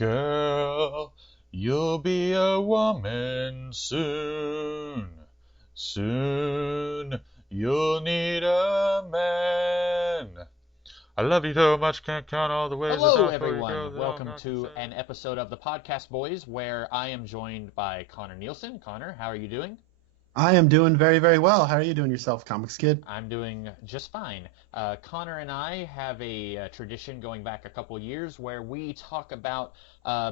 Girl, you'll be a woman soon. Soon, you'll need a man. I love you so much, can't count all the ways I Hello, die for you, girl. everyone. Welcome to an episode of the Podcast Boys where I am joined by Connor Nielsen. Connor, how are you doing? I am doing very, very well. How are you doing yourself, Comics Kid? I'm doing just fine. Connor and I have a tradition going back a couple years where we talk about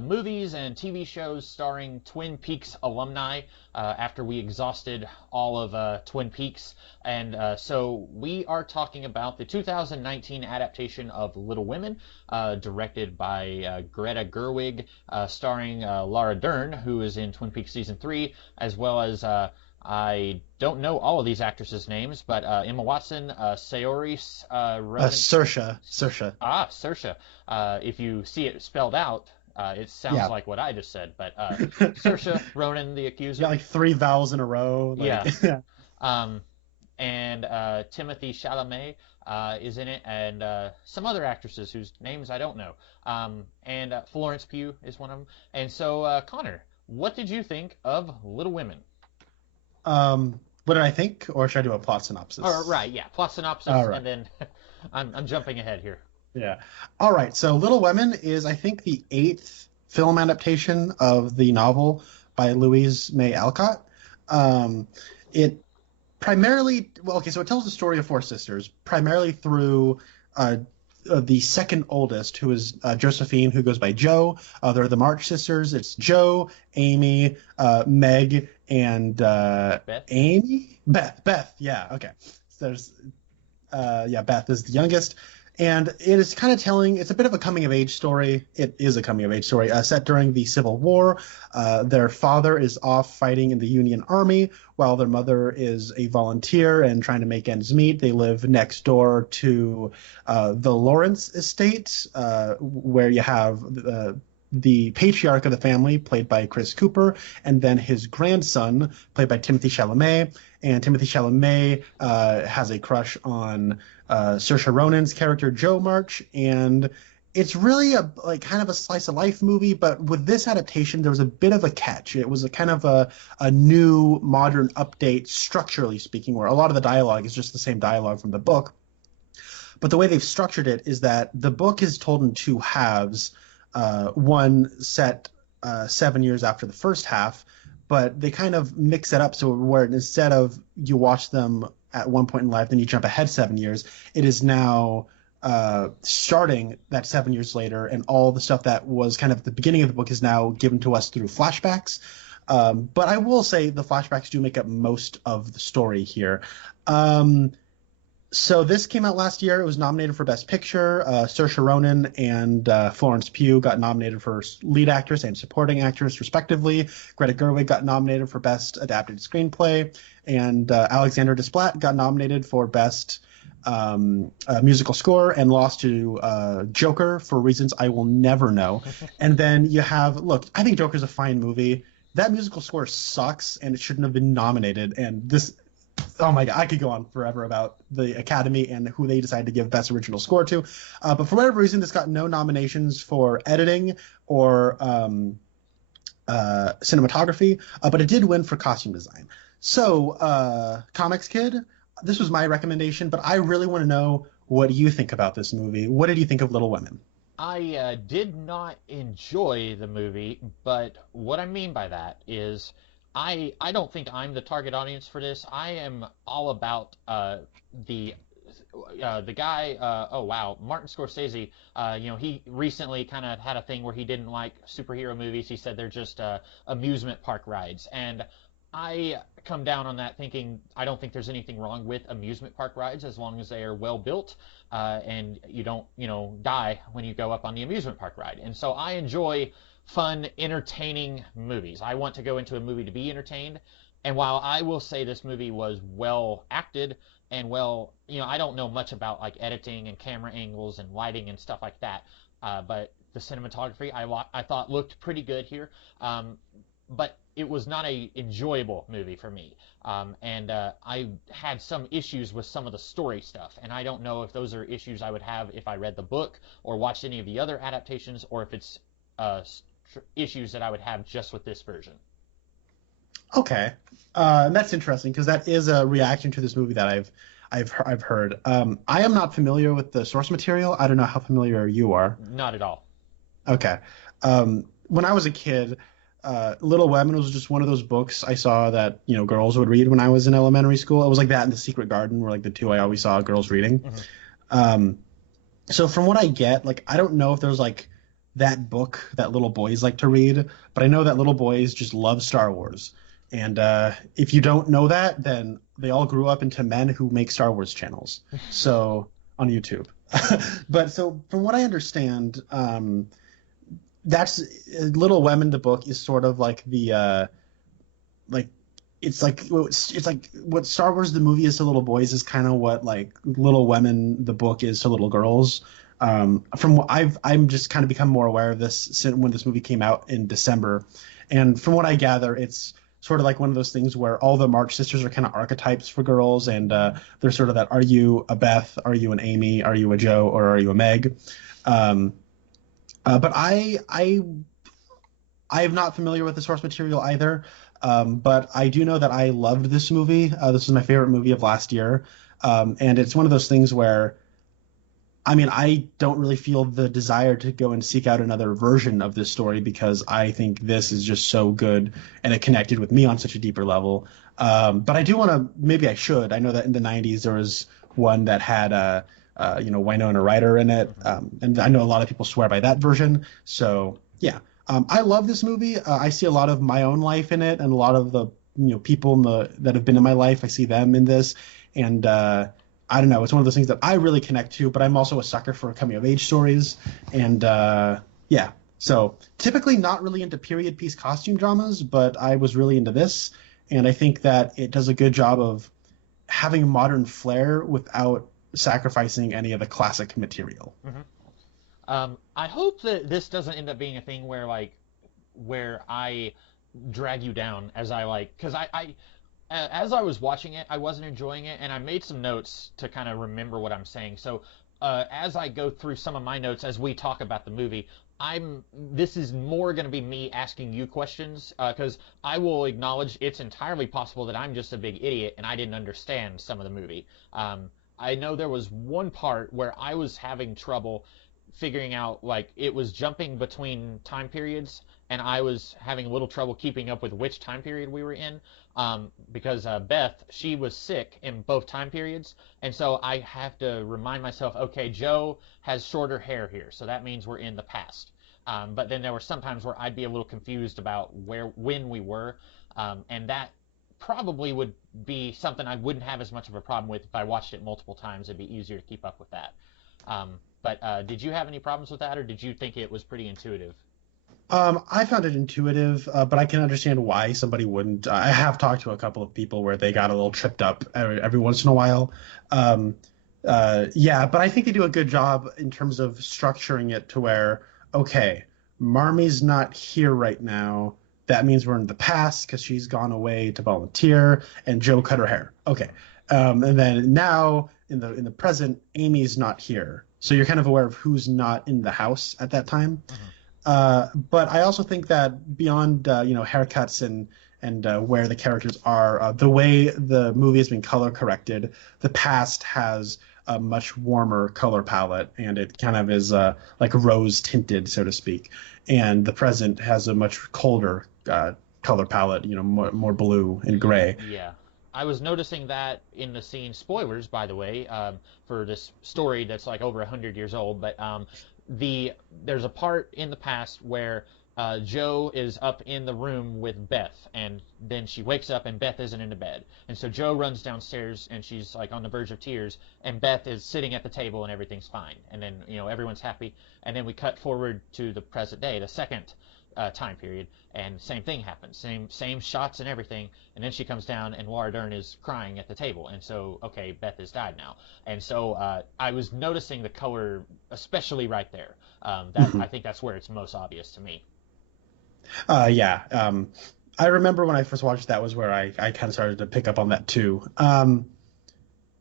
movies and TV shows starring Twin Peaks alumni after we exhausted all of Twin Peaks. And so we are talking about the 2019 adaptation of Little Women, directed by Greta Gerwig, starring Laura Dern, who is in Twin Peaks Season 3, as well as I don't know all of these actresses' names, but Emma Watson, Saoirse Ronan. Saoirse. Saoirse. If you see it spelled out, it sounds like what I just said, but Saoirse Ronan, the accuser. Yeah, like three vowels in a row. Yeah. And Timothée Chalamet is in it, and some other actresses whose names I don't know. And Florence Pugh is one of them. And so, Connor, what did you think of Little Women? What did I think, or should I do a plot synopsis? Right, yeah, plot synopsis, All right. and then I'm jumping ahead here. Yeah. All right. So, Little Women is, I think, the 8th film adaptation of the novel by Louise May Alcott. It primarily, so it tells the story of 4 sisters, primarily through the second oldest, who is Josephine, who goes by Jo. They're the March sisters. It's Jo, Amy, Meg, and Beth? Amy? Beth, yeah, okay. So there's, Beth is the youngest. And it is kind of telling, it's a bit of a coming-of-age story. It is a coming-of-age story set during the Civil War. Their father is off fighting in the Union Army, while their mother is a volunteer and trying to make ends meet. They live next door to the Lawrence estate, where you have the patriarch of the family, played by Chris Cooper, and then his grandson, played by Timothée Chalamet. And Timothée Chalamet has a crush on Saoirse Ronan's character, Jo March, and it's really kind of a slice of life movie. But with this adaptation, there was a bit of a catch. It was a kind of a new modern update, structurally speaking, where a lot of the dialogue is just the same dialogue from the book. But the way they've structured it is that the book is told in 2 halves. One set 7 years after the first half, but they kind of mix it up so where instead of you watch them at one point in life, then you jump ahead 7 years, it is now starting that 7 years later, and all the stuff that was kind of the beginning of the book is now given to us through flashbacks. But I will say the flashbacks do make up most of the story here. So this came out last year. It was nominated for Best Picture. Saoirse Ronan and Florence Pugh got nominated for Lead Actress and Supporting Actress, respectively. Greta Gerwig got nominated for Best Adapted Screenplay. And Alexander Desplat got nominated for Best Musical Score and lost to Joker for reasons I will never know. And then you have, I think Joker's a fine movie. That musical score sucks, and it shouldn't have been nominated. And this... Oh my God, I could go on forever about the Academy and who they decided to give Best Original Score to. But for whatever reason, this got no nominations for editing or cinematography, but it did win for costume design. So, Comics Kid, this was my recommendation, but I really want to know what you think about this movie. What did you think of Little Women? I did not enjoy the movie, but what I mean by that is... I don't think I'm the target audience for this. I am all about the guy. Martin Scorsese. He recently kind of had a thing where he didn't like superhero movies. He said they're just amusement park rides, and I come down on that thinking I don't think there's anything wrong with amusement park rides as long as they are well built and you don't die when you go up on the amusement park ride. And so I enjoy fun, entertaining movies. I want to go into a movie to be entertained. And while I will say this movie was well acted and I don't know much about like editing and camera angles and lighting and stuff like that, but the cinematography I thought looked pretty good here. But it was not a enjoyable movie for me. I had some issues with some of the story stuff, and I don't know if those are issues I would have if I read the book or watched any of the other adaptations, or if it's issues that I would have just with this version. Okay, and that's interesting because that is a reaction to this movie that I've heard. I am not familiar with the source material. I don't know how familiar you are. Not at all. Okay. When I was a kid, Little Women was just one of those books I saw that girls would read when I was in elementary school. It was like that and The Secret Garden were like the two I always saw girls reading. Mm-hmm. So from what I get, like I don't know if there's like that book that little boys like to read, but I know that little boys just love Star Wars. And if you don't know that, then they all grew up into men who make Star Wars channels. So on YouTube. But so from what I understand, that's Little Women. The book is sort of like the it's like what Star Wars the movie is to little boys is kind of what like Little Women the book is to little girls. From what I'm just kind of become more aware of this since when this movie came out in December, and from what I gather, it's sort of like one of those things where all the March sisters are kind of archetypes for girls, and they're sort of that: are you a Beth? Are you an Amy? Are you a Jo? Or are you a Meg? But I'm not familiar with the source material either. But I do know that I loved this movie. This is my favorite movie of last year, and it's one of those things where, I mean, I don't really feel the desire to go and seek out another version of this story because I think this is just so good and it connected with me on such a deeper level. But I do want to, maybe I should. I know that in the 90s there was one that had Winona Ryder in it, and I know a lot of people swear by that version. So yeah, I love this movie. I see a lot of my own life in it, and a lot of the people that have been in my life. I see them in this, and I don't know. It's one of those things that I really connect to, but I'm also a sucker for coming of age stories. And yeah, so typically not really into period piece costume dramas, but I was really into this. And I think that it does a good job of having modern flair without sacrificing any of the classic material. Mm-hmm. I hope that this doesn't end up being a thing where I drag you down as because as I was watching it, I wasn't enjoying it, and I made some notes to kind of remember what I'm saying. So as I go through some of my notes as we talk about the movie, this is more going to be me asking you questions because I will acknowledge it's entirely possible that I'm just a big idiot and I didn't understand some of the movie. I know there was one part where I was having trouble figuring out, like, it was jumping between time periods, and I was having a little trouble keeping up with which time period we were in, because Beth, she was sick in both time periods, and so I have to remind myself, okay, Jo has shorter hair here, so that means we're in the past. But then there were some times where I'd be a little confused about when we were, and that probably would be something I wouldn't have as much of a problem with if I watched it multiple times. It'd be easier to keep up with that. But did you have any problems with that, or did you think it was pretty intuitive? I found it intuitive, but I can understand why somebody wouldn't. I have talked to a couple of people where they got a little tripped up every once in a while. Yeah, but I think they do a good job in terms of structuring it to where, okay, Marmie's not here right now. That means we're in the past because she's gone away to volunteer, and Jo cut her hair. Okay, and then now in the present, Amy's not here, so you're kind of aware of who's not in the house at that time. Mm-hmm. But I also think that beyond haircuts and where the characters are, the way the movie has been color corrected, the past has a much warmer color palette, and it kind of is like rose tinted, so to speak, and the present has a much colder color palette, more blue and gray. Yeah. I was noticing that in the scene, spoilers, by the way, for this story that's like over 100 years old, but there's a part in the past where Jo is up in the room with Beth, and then she wakes up and Beth isn't in the bed. And so Jo runs downstairs and she's like on the verge of tears, and Beth is sitting at the table and everything's fine. And then, everyone's happy. And then we cut forward to the present day, the second time period, and same thing happens, same shots and everything, and then she comes down and Laura Dern is crying at the table, and so, okay, Beth has died now. And so I was noticing the color, especially right there. I think that's where it's most obvious to me. Yeah. I remember when I first watched that was where I kind of started to pick up on that too.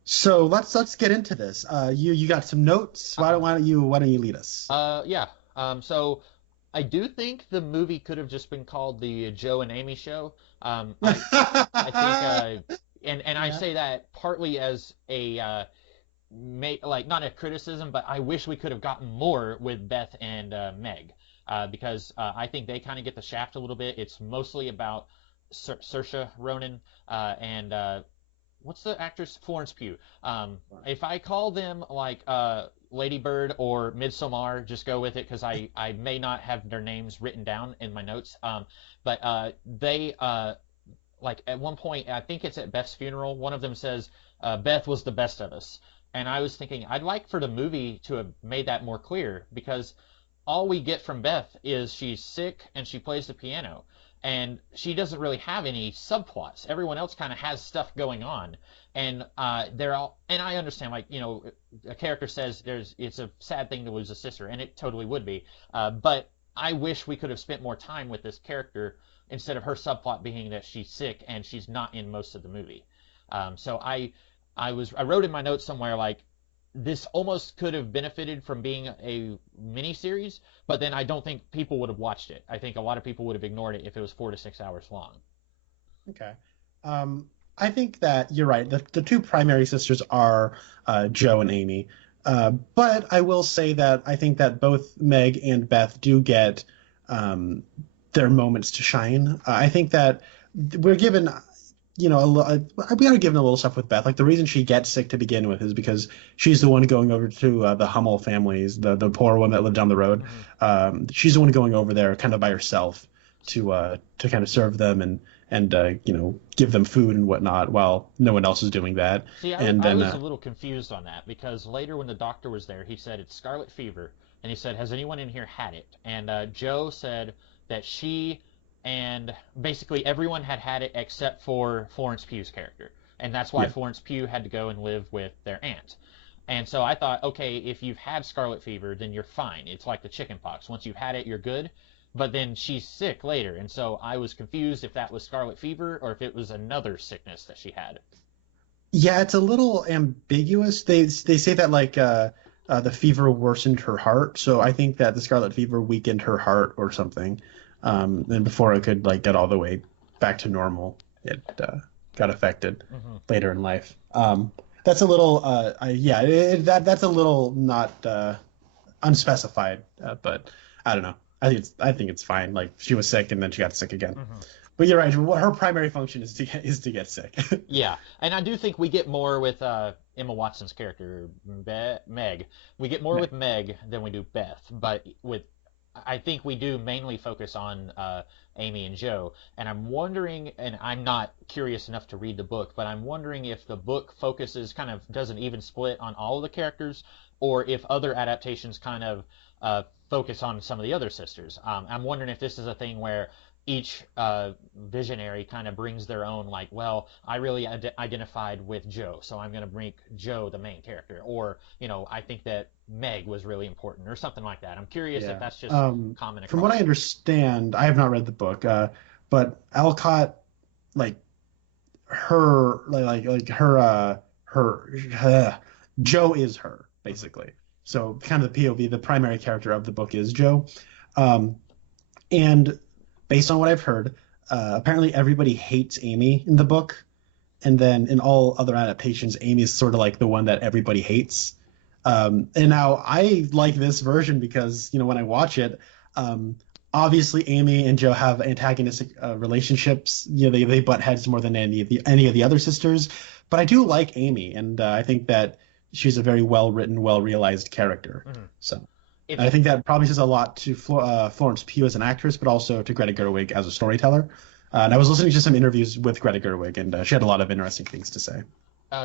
So let's get into this. You got some notes. Why don't you lead us? Yeah. So I do think the movie could have just been called the Joe and Amy Show. I think, and I Yeah. say that partly as a like not a criticism, but I wish we could have gotten more with Beth and Meg, because I think they kind of get the shaft a little bit. It's mostly about Saoirse Ronan and what's the actress Florence Pugh. If I call them like Lady Bird or Midsommar, just go with it because I may not have their names written down in my notes. But they like at one point, I think it's at Beth's funeral, one of them says Beth was the best of us. And I was thinking, I'd like for the movie to have made that more clear because all we get from Beth is she's sick and she plays the piano. And she doesn't really have any subplots. Everyone else kind of has stuff going on. And they're all, and I understand, like, you know, a character says it's a sad thing to lose a sister, and it totally would be. But I wish we could have spent more time with this character instead of her subplot being that she's sick and she's not in most of the movie. So I wrote in my notes somewhere like this almost could have benefited from being a mini series, but then I don't think people would have watched it. I think a lot of people would have ignored it if it was 4 to 6 hours long. Okay. I think that you're right. The two primary sisters are Joe and Amy. But I will say that I think that both Meg and Beth do get their moments to shine. I think that we're given, we are given a little stuff with Beth. Like the reason she gets sick to begin with is because she's the one going over to the Hummel families, the poor one that lived down the road. Mm-hmm. She's the one going over there kind of by herself to kind of serve them and give them food and whatnot while no one else is doing that. See, I was a little confused on that because later when the doctor was there, he said it's scarlet fever, and he said, "Has anyone in here had it?" And Joe said that she and basically everyone had it except for Florence Pugh's character, and that's why Florence Pugh had to go and live with their aunt. And so I thought, okay, if you've had scarlet fever, then you're fine. It's like the chicken pox. Once you've had it, you're good. But then she's sick later, and so I was confused if that was scarlet fever or if it was another sickness that she had. Yeah, it's a little ambiguous. They say that like the fever worsened her heart, so I think that the scarlet fever weakened her heart or something. And before it could like get all the way back to normal, it got affected later in life. That's a little that's a little not unspecified, but I don't know. I think it's fine. Like she was sick and then she got sick again. But you're right. Her primary function is to get sick. Yeah, and I do think we get more with Emma Watson's character, Meg. We get more with Meg than we do Beth, but I think we do mainly focus on Amy and Joe. And I'm wondering, and I'm not curious enough to read the book, but I'm wondering if the book does an even split on all of the characters, or if other adaptations kind of focus on some of the other sisters. I'm wondering if this is a thing where each visionary kind of brings their own, like, well, I really identified with Joe, so I'm going to make Joe the main character. Or, I think that Meg was really important or something like that. I'm curious if that's just common across. From what I understand, I have not read the book, but Alcott, like, her, her Joe is her, basically. So kind of the POV, the primary character of the book is Joe. And based on what I've heard, apparently everybody hates Amy in the book. And then in all other adaptations, Amy is sort of like the one that everybody hates. And now I like this version because, when I watch it, obviously Amy and Joe have antagonistic relationships. They butt heads more than any of the other sisters. But I do like Amy, and I think that she's a very well-written, well-realized character. So I think that probably says a lot to Florence Pugh as an actress, but also to Greta Gerwig as a storyteller. And I was listening to some interviews with Greta Gerwig, and she had a lot of interesting things to say.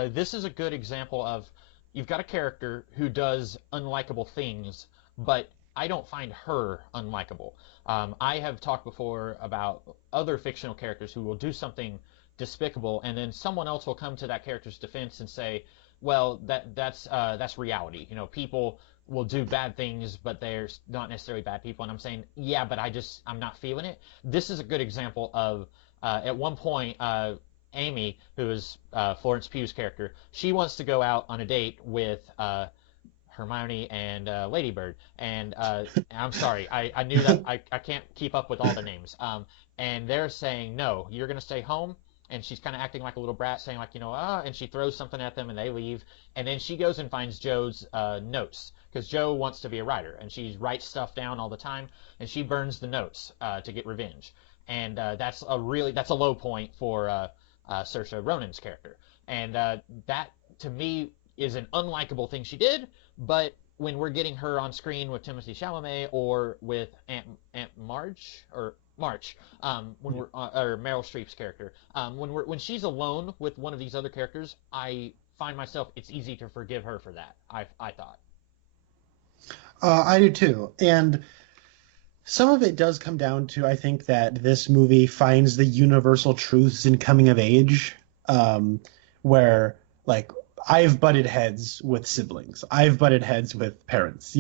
This is a good example of you've got a character who does unlikable things, but I don't find her unlikable. I have talked before about other fictional characters who will do something despicable, and then someone else will come to that character's defense and say, well, that's reality. People will do bad things, but they're not necessarily bad people. And I'm saying, yeah, but I'm not feeling it. This is a good example of, at one point, Amy, who is Florence Pugh's character, she wants to go out on a date with her Hermione and Lady Bird. And I'm sorry, I knew that I can't keep up with all the names. And they're saying, no, you're going to stay home. And she's kind of acting like a little brat, saying like, and she throws something at them and they leave. And then she goes and finds Joe's notes, because Joe wants to be a writer, and she writes stuff down all the time, and she burns the notes to get revenge. And that's a low point for Saoirse Ronan's character. And that, to me, is an unlikable thing she did, but when we're getting her on screen with Timothée Chalamet or with Aunt March, or Meryl Streep's character, when she's alone with one of these other characters, I find myself, it's easy to forgive her for that. I thought. I do too, and some of it does come down to, I think, that this movie finds the universal truths in coming of age, where, like, I've butted heads with siblings. I've butted heads with parents,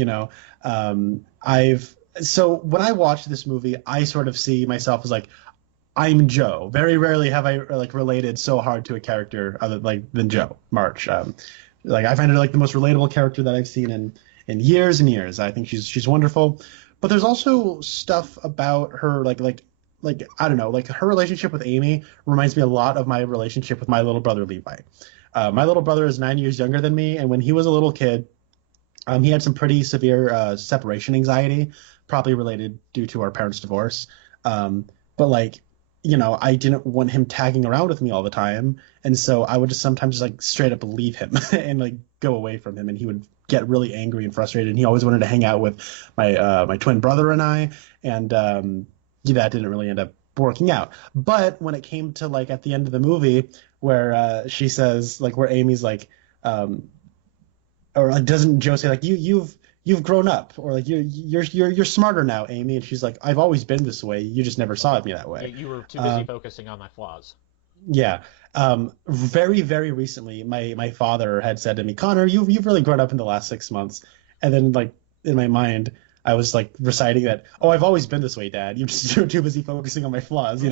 So when I watch this movie, I sort of see myself as, like, I'm Joe. Very rarely have I, like, related so hard to a character than Joe March. I find her, like, the most relatable character that I've seen in years and years. I think she's wonderful. But there's also stuff about her, like I don't know, like her relationship with Amy reminds me a lot of my relationship with my little brother Levi. My little brother is 9 years younger than me, and when he was a little kid, he had some pretty severe separation anxiety, probably related due to our parents' divorce. But I didn't want him tagging around with me all the time, and so I would just sometimes just, like, straight up leave him and, like, go away from him, and he would get really angry and frustrated, and he always wanted to hang out with my twin brother and I, and that didn't really end up working out. But when it came to, like, at the end of the movie where she says, like, where Amy's like, or doesn't Joe say, like, you've grown up, or like you're smarter now, Amy, and she's like, I've always been this way, you just never saw me that way. You were too busy focusing on my flaws. Yeah. Very, very recently, my father had said to me, Connor, you've really grown up in the last 6 months. And then, like, in my mind, I was, like, reciting that, I've always been this way, Dad. You're just too busy focusing on my flaws,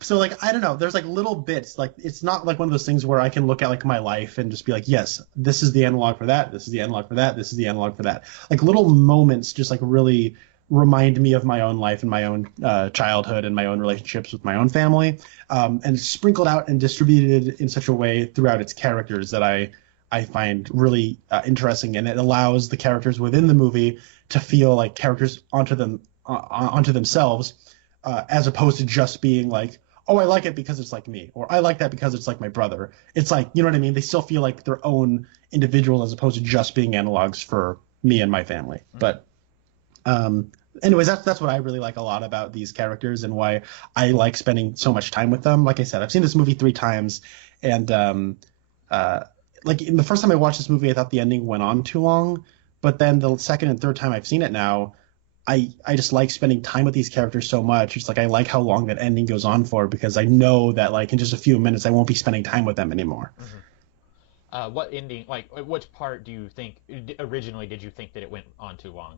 So, like, I don't know. There's, like, little bits. Like, it's not, like, one of those things where I can look at, like, my life and just be like, yes, this is the analog for that. This is the analog for that. This is the analog for that. Like, little moments just, like, really remind me of my own life and my own childhood and my own relationships with my own family, and sprinkled out and distributed in such a way throughout its characters that I find really interesting, and it allows the characters within the movie to feel like characters onto themselves, as opposed to just being like, I like it because it's like me, or I like that because it's like my brother. It's like, you know what I mean? They still feel like their own individuals as opposed to just being analogs for me and my family. But anyways, that's what I really like a lot about these characters, and why I like spending so much time with them. Like I said, I've seen this movie 3 times, and like, in the first time I watched this movie, I thought the ending went on too long, but then the second and third time I've seen it now, I just like spending time with these characters so much. It's like, I like how long that ending goes on for, because I know that, like, in just a few minutes I won't be spending time with them anymore. Mm-hmm. What ending, like, which part do you think originally did you think that it went on too long?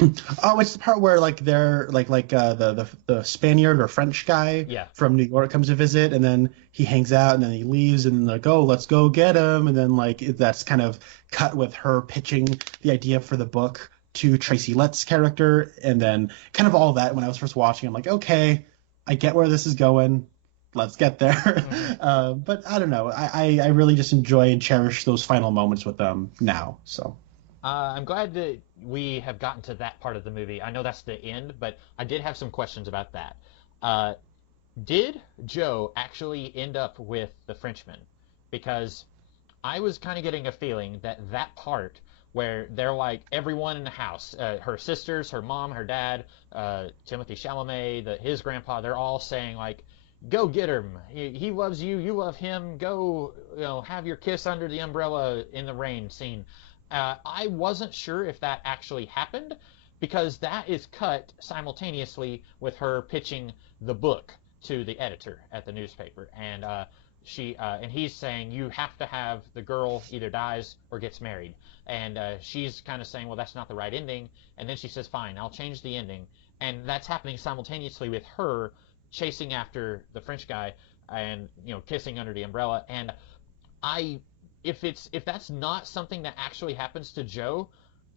It's the part where, like, they're the Spaniard or French guy from New York comes to visit, and then he hangs out, and then he leaves, and like, let's go get him, and then, like, that's kind of cut with her pitching the idea for the book to Tracy Letts' character, and then kind of all that. When I was first watching, I'm like, okay, I get where this is going. Let's get there. Mm-hmm. But I don't know. I really just enjoy and cherish those final moments with them now. So. I'm glad that we have gotten to that part of the movie. I know that's the end, but I did have some questions about that. Did Joe actually end up with the Frenchman? Because I was kind of getting a feeling that part where they're like, everyone in the house, her sisters, her mom, her dad, Timothée Chalamet, his grandpa, they're all saying, like, go get him. He loves you. You love him. Go, have your kiss under the umbrella in the rain scene. I wasn't sure if that actually happened, because that is cut simultaneously with her pitching the book to the editor at the newspaper, and he's saying, you have to have the girl either dies or gets married, and she's kind of saying, well, that's not the right ending, and then she says, fine, I'll change the ending, and that's happening simultaneously with her chasing after the French guy and kissing under the umbrella, and I if that's not something that actually happens to Joe,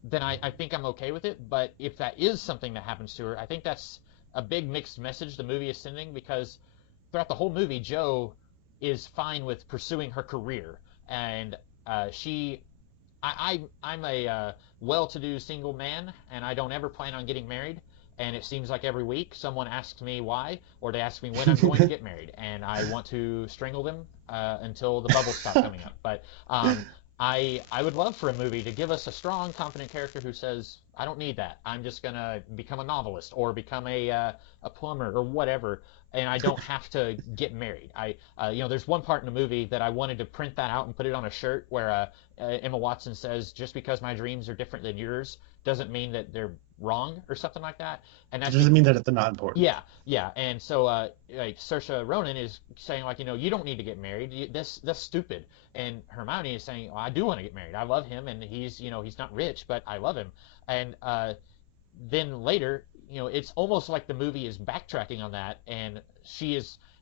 then I think I'm okay with it. But if that is something that happens to her, I think that's a big mixed message the movie is sending, because throughout the whole movie, Joe is fine with pursuing her career, and I'm a well-to-do single man, and I don't ever plan on getting married. And it seems like every week someone asks me why, or they ask me when I'm going to get married, and I want to strangle them until the bubbles stop coming up. But I would love for a movie to give us a strong, confident character who says, I don't need that. I'm just gonna become a novelist or become a plumber or whatever, and I don't have to get married. There's one part in the movie that I wanted to print that out and put it on a shirt where Emma Watson says, just because my dreams are different than yours doesn't mean that they're wrong, or something like that. And It that's doesn't mean that they're not important. yeah. And so like Saoirse Ronan is saying, like, you don't need to get married. That's stupid. And Hermione is saying, I do want to get married. I love him, and he's not rich, but I love him. And then later, it's almost like the movie is backtracking on that, and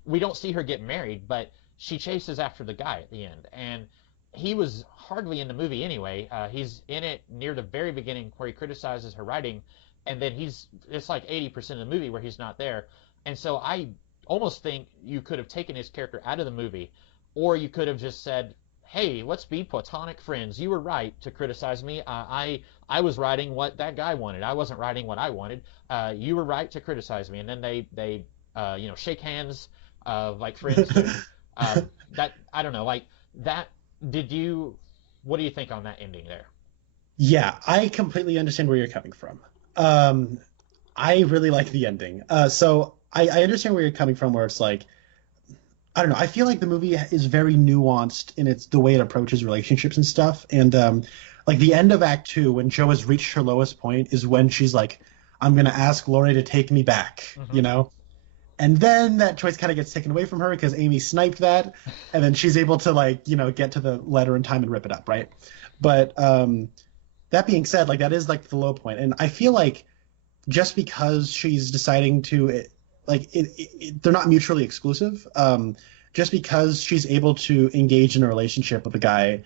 we don't see her get married, but she chases after the guy at the end. And he was hardly in the movie anyway. He's in it near the very beginning where he criticizes her writing, and then it's like 80% of the movie where he's not there. And so I almost think you could have taken his character out of the movie, or you could have just said, hey, let's be platonic friends. You were right to criticize me. I was writing what that guy wanted. I wasn't writing what I wanted. You were right to criticize me. And then they shake hands like friends. That, I don't know, like that. What do you think on that ending there? Yeah, I completely understand where you're coming from. I really like the ending. So I understand where you're coming from, where it's like, I don't know. I feel like the movie is very nuanced in the way it approaches relationships and stuff. And like the end of Act 2, when Jo has reached her lowest point, is when she's like, I'm going to ask Laurie to take me back, And then that choice kind of gets taken away from her because Amy sniped that. And then she's able to get to the letter in time and rip it up, right? But that being said, like that is like the low point. And I feel like just because she's deciding to they're not mutually exclusive. Just because she's able to engage in a relationship with a guy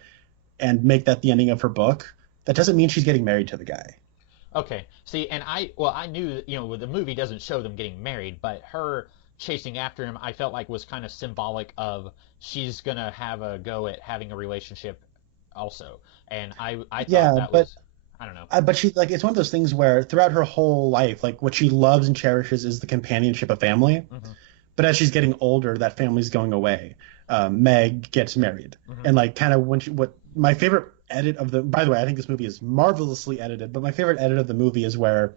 and make that the ending of her book, that doesn't mean she's getting married to the guy. Okay. See, and I knew, the movie doesn't show them getting married, but her chasing after him, I felt like was kind of symbolic of she's going to have a go at having a relationship also. And I thought that was, I don't know. But she, it's one of those things where throughout her whole life, like what she loves and cherishes is the companionship of family. Mm-hmm. But as she's getting older, that family's going away. Meg gets married. Mm-hmm. And kind of what my favorite edit of by the way, I think this movie is marvelously edited, but my favorite edit of the movie is where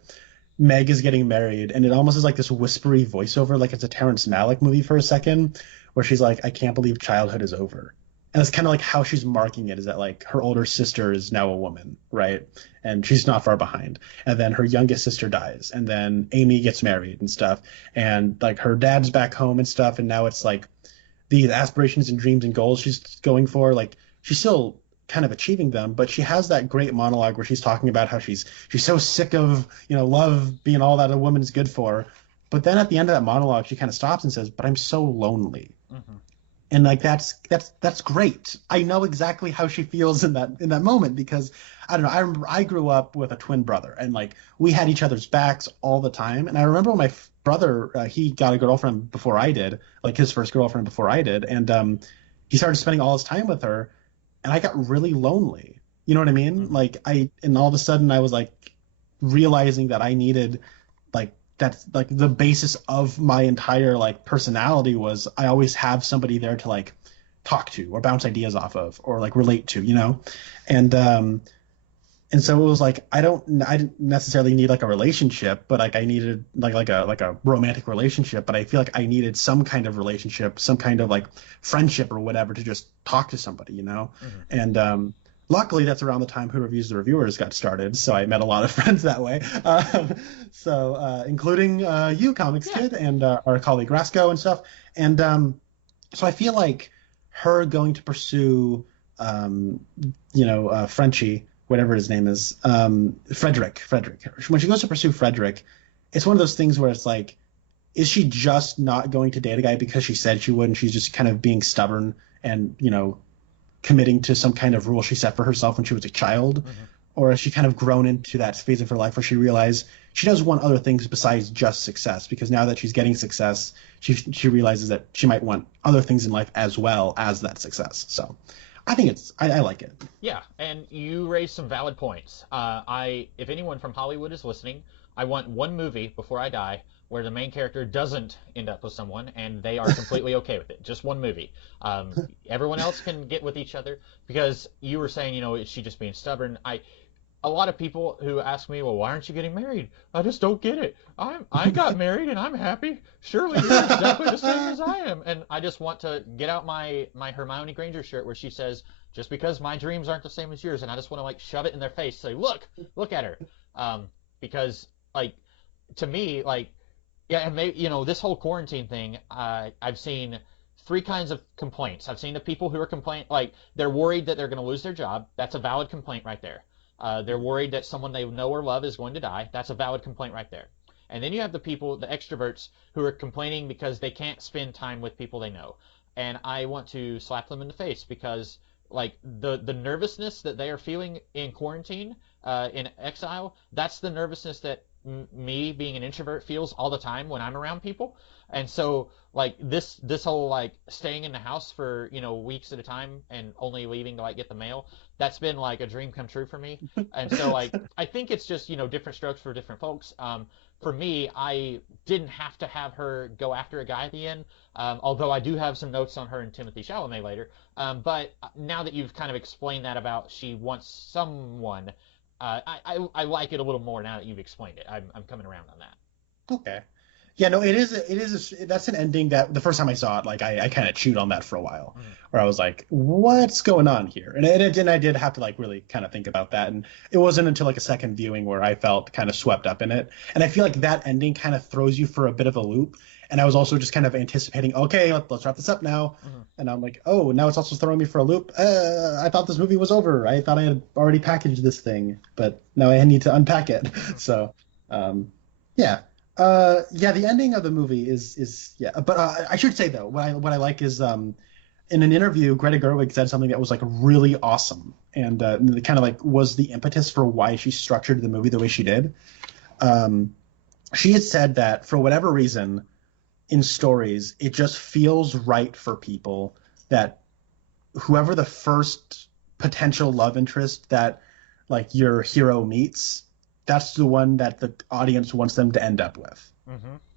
Meg is getting married, and it almost is like this whispery voiceover, like it's a Terrence Malick movie for a second, where she's like, I can't believe childhood is over. And it's kind of like how she's marking it, is that like her older sister is now a woman, right? And she's not far behind. And then her youngest sister dies, and then Amy gets married and stuff, and like her dad's back home and stuff, and now it's like these aspirations and dreams and goals she's going for, like she's still kind of achieving them, but she has that great monologue where she's talking about how she's so sick of love being all that a woman's good for. But then at the end of that monologue, she kind of stops and says, but I'm so lonely. Mm-hmm. And like that's great. I know exactly how she feels in that moment, because I don't know, I remember I grew up with a twin brother, and like we had each other's backs all the time. And I remember when my brother he got a girlfriend before I did, like his first girlfriend before I did, and he started spending all his time with her. And I got really lonely. You know what I mean? Mm-hmm. And all of a sudden I was like realizing that I needed, like, that's like the basis of my entire like personality was I always have somebody there to like talk to or bounce ideas off of or like relate to, and so it was like I didn't necessarily need like a relationship, but like I needed like a romantic relationship, but I feel like I needed some kind of relationship, some kind of like friendship or whatever to just talk to somebody, Mm-hmm. And luckily that's around the time Who Reviews the Reviewers got started, so I met a lot of friends that way. Including you, Comics Kid, and our colleague Rasco and stuff. And so I feel like her going to pursue Frenchie, whatever his name is, Frederick. When she goes to pursue Frederick, it's one of those things where it's like, is she just not going to date a guy because she said she would, and she's just kind of being stubborn and, committing to some kind of rule she set for herself when she was a child, or has she kind of grown into that phase of her life where she realized she does want other things besides just success? Because now that she's getting success, she realizes that she might want other things in life as well as that success. So I think I like it. Yeah, and you raised some valid points. If anyone from Hollywood is listening, I want one movie before I die where the main character doesn't end up with someone and they are completely okay with it. Just one movie. Everyone else can get with each other, because you were saying, is she just being stubborn? A lot of people who ask me, well, why aren't you getting married? I just don't get it. I got married and I'm happy. Surely you're exactly the same as I am. And I just want to get out my Hermione Granger shirt where she says, just because my dreams aren't the same as yours, and I just want to like shove it in their face, say, look at her. Because like, to me, like, yeah, and maybe, this whole quarantine thing, I've seen three kinds of complaints. I've seen the people who are like, they're worried that they're going to lose their job. That's a valid complaint right there. They're worried that someone they know or love is going to die. That's a valid complaint right there. And then you have the people, the extroverts, who are complaining because they can't spend time with people they know. And I want to slap them in the face, because like the nervousness that they are feeling in quarantine, in exile, that's the nervousness that me being an introvert feels all the time when I'm around people. And so like this whole like staying in the house for weeks at a time and only leaving to like get the mail, that's been like a dream come true for me. And so like I think it's just different strokes for different folks. For me, I didn't have to have her go after a guy at the end, although I do have some notes on her and Timothy Chalamet later. But now that you've kind of explained that about she wants someone, I like it a little more now that you've explained it. I'm coming around on that. Okay. Yeah, no, that's an ending that the first time I saw it, like I kind of chewed on that for a while, where I was like, what's going on here? And I did have to like really kind of think about that. And it wasn't until like a second viewing where I felt kind of swept up in it. And I feel like that ending kind of throws you for a bit of a loop. And I was also just kind of anticipating, okay, let's wrap this up now. And I'm like, oh, now it's also throwing me for a loop. I thought this movie was over. I thought I had already packaged this thing, but now I need to unpack it. So, yeah. The ending of the movie is but I should say though, what I like is in an interview, Greta Gerwig said something that was like really awesome, and kind of like was the impetus for why she structured the movie the way she did. She had said that for whatever reason, in stories, it just feels right for people that whoever the first potential love interest that like your hero meets, that's the one that the audience wants them to end up with,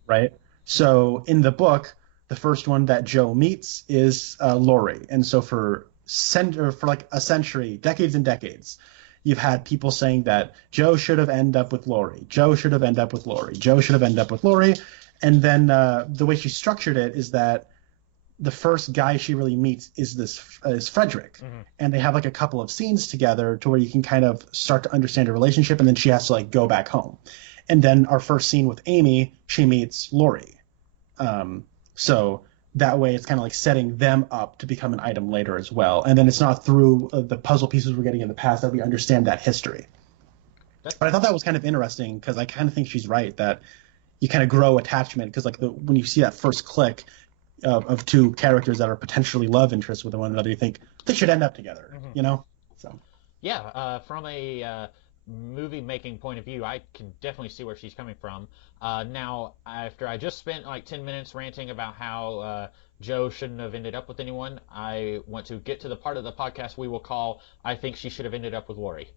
right? So in the book, the first one that Joe meets is Laurie, and so for like a century, decades and decades, you've had people saying that Joe should have ended up with Laurie, Joe should have ended up with Laurie, Joe should have ended up with Laurie, and then the way she structured it is that the first guy she really meets is Frederick, and they have like a couple of scenes together to where you can kind of start to understand a relationship, and then she has to like go back home. And then our first scene with Amy, she meets Laurie. So that way it's kind of like setting them up to become an item later as well. And then it's not through the puzzle pieces we're getting in the past that we understand that history. But I thought that was kind of interesting, because I kind of think she's right that you kind of grow attachment, because like when you see that first click of two characters that are potentially love interests with one another, you think they should end up together, So yeah, from a movie making point of view, I can definitely see where she's coming from. Now, after I just spent like 10 minutes ranting about how Joe shouldn't have ended up with anyone, I want to get to the part of the podcast we will call I think she should have ended up with Laurie.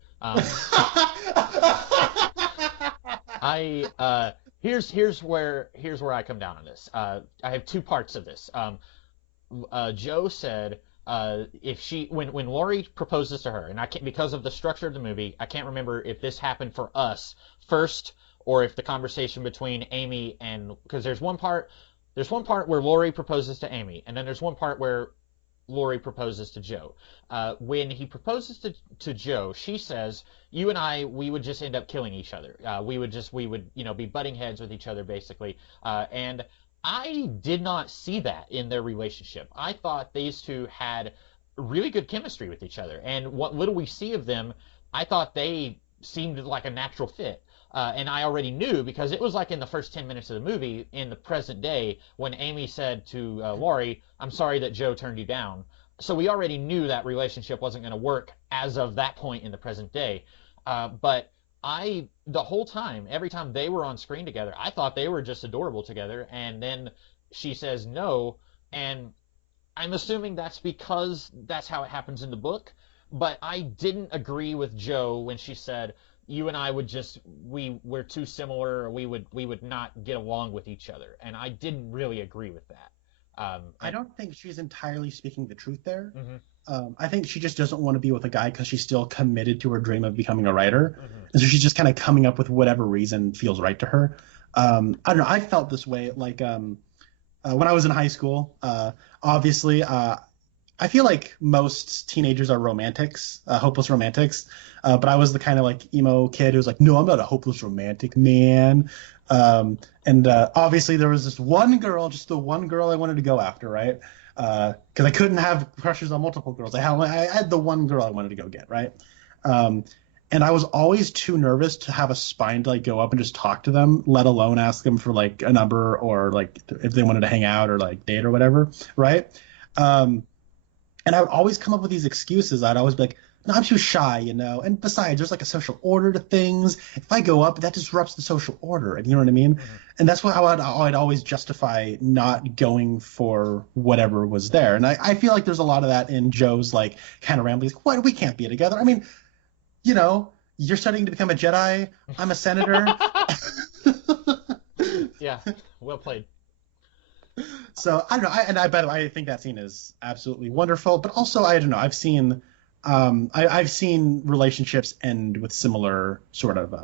Here's where I come down on this. I have two parts of this. Joe said when Laurie proposes to her, and I can't, because of the structure of the movie, I can't remember if this happened for us first or if the conversation between Amy and, because there's one part where Laurie proposes to Amy, and then there's one part where Laurie proposes to Joe. When he proposes to Joe, she says, "You and I, we would just end up killing each other. We would be butting heads with each other, basically." And I did not see that in their relationship. I thought these two had really good chemistry with each other, and what little we see of them, I thought they seemed like a natural fit. And I already knew, because it was like in the first 10 minutes of the movie, in the present day, when Amy said to Laurie, "I'm sorry that Joe turned you down." So we already knew that relationship wasn't going to work as of that point in the present day. But the whole time, every time they were on screen together, I thought they were just adorable together. And then she says no, and I'm assuming that's because that's how it happens in the book. But I didn't agree with Jo when she said, "You and I would just we're too similar, or we would not get along with each other," and I didn't really agree with that. I don't think she's entirely speaking the truth there. Mhm. I think she just doesn't want to be with a guy because she's still committed to her dream of becoming a writer. Mhm. And so she's just kind of coming up with whatever reason feels right to her. I don't know. I felt this way like when I was in high school. Obviously, I feel like most teenagers are romantics, hopeless romantics. But I was the kind of like emo kid who was like, no, I'm not a hopeless romantic, man. And obviously there was this one girl, just the one girl I wanted to go after, right? Because I couldn't have crushes on multiple girls. I had the one girl I wanted to go get, right? And I was always too nervous to have a spine to like go up and just talk to them, let alone ask them for like a number or like if they wanted to hang out or like date or whatever, right? And I would always come up with these excuses. I'd always be like, no, I'm too shy, you know. And besides, there's like a social order to things. If I go up, that disrupts the social order. And you know what I mean? Mm-hmm. And that's how I'd always justify not going for whatever was there. And I feel like there's a lot of that in Jo's like kind of ramblings. What? We can't be together. I mean, you know, you're studying to become a Jedi. I'm a senator. Yeah, well played. So I don't know. By the way, I think that scene is absolutely wonderful. But also, I don't know. I've seen relationships end with similar sort of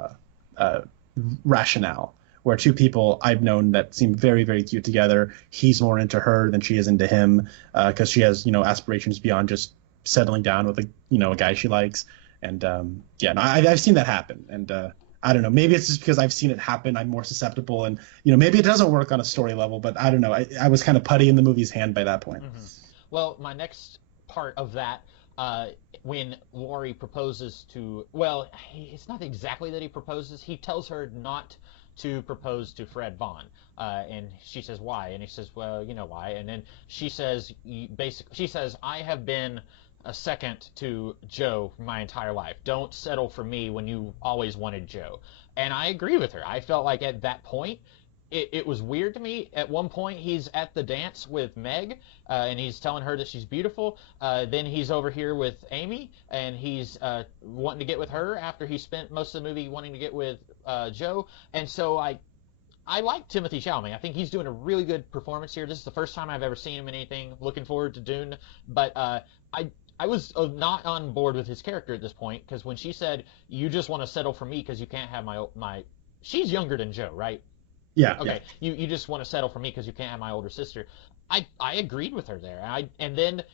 rationale, where two people I've known that seem very, very cute together. He's more into her than she is into him, because she has, you know, aspirations beyond just settling down with a guy she likes. And I've seen that happen. And I don't know. Maybe it's just because I've seen it happen. I'm more susceptible, and maybe it doesn't work on a story level. But I don't know. I was kind of putty in the movie's hand by that point. Mm-hmm. Well, my next part of that, when Laurie proposes to, well, it's not exactly that he proposes. He tells her not to propose to Fred Vaughn, and she says why, and he says, well, you know why, and then she says, I have been a second to Jo my entire life. Don't settle for me when you always wanted Jo. And I agree with her. I felt like at that point, it was weird to me. At one point, he's at the dance with Meg, and he's telling her that she's beautiful. Then he's over here with Amy, and he's wanting to get with her after he spent most of the movie wanting to get with Jo. And so I like Timothée Chalamet. I think he's doing a really good performance here. This is the first time I've ever seen him in anything. Looking forward to Dune. But I was not on board with his character at this point, because when she said, you just want to settle for me because you can't have my... She's younger than Jo, right? Yeah. Okay. Yeah. You just want to settle for me because you can't have my older sister. I agreed with her there. And then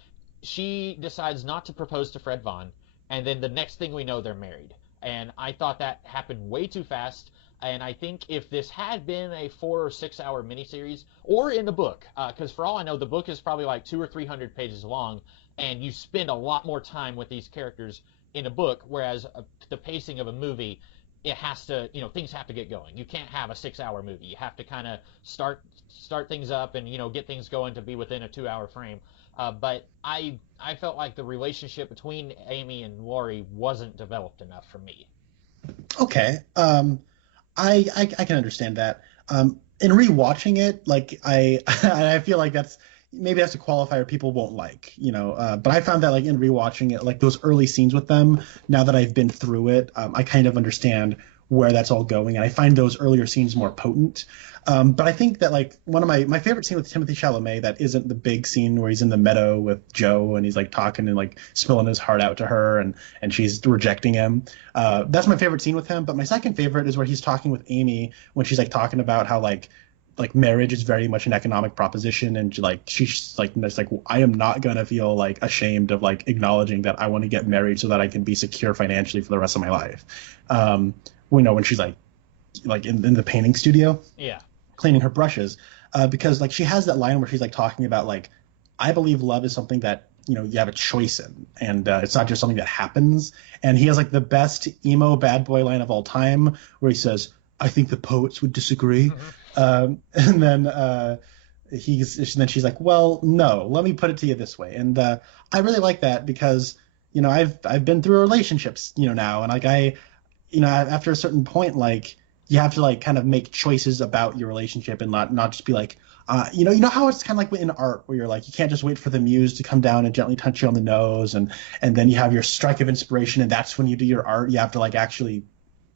she decides not to propose to Fred Vaughn, and then the next thing we know, they're married. And I thought that happened way too fast. And I think if this had been a 4 or 6 hour miniseries, or in the book, because for all I know, the book is probably like 200 or 300 pages long, and you spend a lot more time with these characters in a book, whereas the pacing of a movie, it has to, things have to get going. You can't have a 6 hour movie. You have to kind of start things up and, get things going to be within a 2 hour frame. But I felt like the relationship between Amy and Laurie wasn't developed enough for me. Okay. I can understand that. In rewatching it, like I feel like maybe that's a qualifier people won't like, but I found that like in rewatching it, like those early scenes with them, now that I've been through it, I kind of understand where that's all going, and I find those earlier scenes more potent. But I think that like one of my favorite scene with Timothée Chalamet that isn't the big scene where he's in the meadow with Jo and he's like talking and like spilling his heart out to her and she's rejecting him. That's my favorite scene with him. But my second favorite is where he's talking with Amy when she's like talking about how like marriage is very much an economic proposition, and like she's like it's like I am not gonna feel like ashamed of like acknowledging that I want to get married so that I can be secure financially for the rest of my life. When she's like in the painting studio, yeah, cleaning her brushes, because like she has that line where she's like talking about like I believe love is something that you have a choice in, and it's not just something that happens. And he has like the best emo bad boy line of all time where he says, I think the poets would disagree. Mm-hmm. And then then she's like, well, no, let me put it to you this way. And I really like that because, I've been through relationships, now, and like after a certain point, like you have to like kind of make choices about your relationship and not just be like, how it's kind of like in art where you're like, you can't just wait for the muse to come down and gently touch you on the nose, and then you have your strike of inspiration, and that's when you do your art. You have to like actually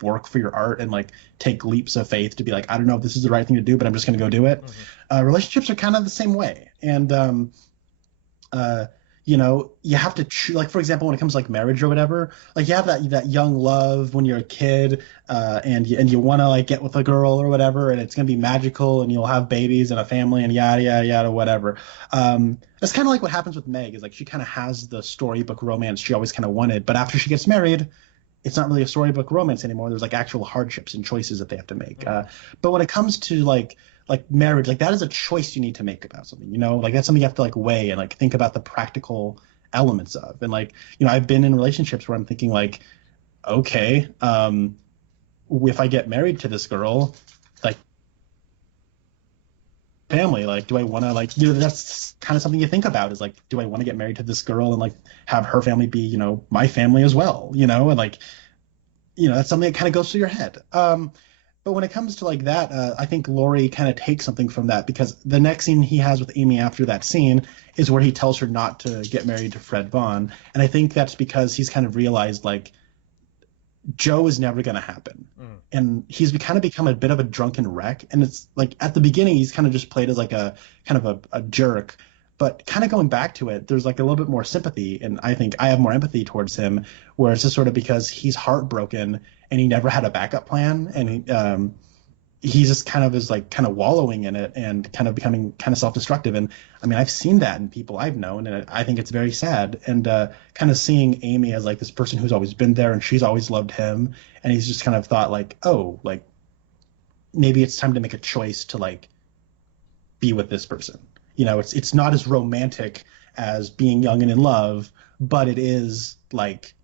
work for your art and like take leaps of faith to be like, I don't know if this is the right thing to do, but I'm just going to go do it. Mm-hmm. Relationships are kind of the same way, and you have to choose. Like, for example, when it comes to like marriage or whatever, like you have that young love when you're a kid, and you want to like get with a girl or whatever, and it's gonna be magical, and you'll have babies and a family and yada yada yada whatever. That's kind of like what happens with Meg. Is like she kind of has the storybook romance she always kind of wanted, but after she gets married, it's not really a storybook romance anymore. There's like actual hardships and choices that they have to make. Mm-hmm. But when it comes to like marriage, like that is a choice you need to make about something, like that's something you have to like weigh and like think about the practical elements of. And like, I've been in relationships where I'm thinking like, okay, if I get married to this girl, like family, like, do I want to like, that's kind of something you think about is like, do I want to get married to this girl and like have her family be, my family as well, and like, that's something that kind of goes through your head. But when it comes to like that, I think Laurie kind of takes something from that, because the next scene he has with Amy after that scene is where he tells her not to get married to Fred Vaughn. And I think that's because he's kind of realized like Joe is never going to happen. Mm. And he's kind of become a bit of a drunken wreck. And it's like at the beginning, he's kind of just played as like a kind of a jerk. But kind of going back to it, there's like a little bit more sympathy. And I think I have more empathy towards him, where it's just sort of because he's heartbroken and he never had a backup plan. And he just kind of is like kind of wallowing in it and kind of becoming kind of self-destructive. And I mean, I've seen that in people I've known, and I think it's very sad. And kind of seeing Amy as like this person who's always been there and she's always loved him. And he's just kind of thought like, oh, like maybe it's time to make a choice to like be with this person. It's not as romantic as being young and in love, but it is like,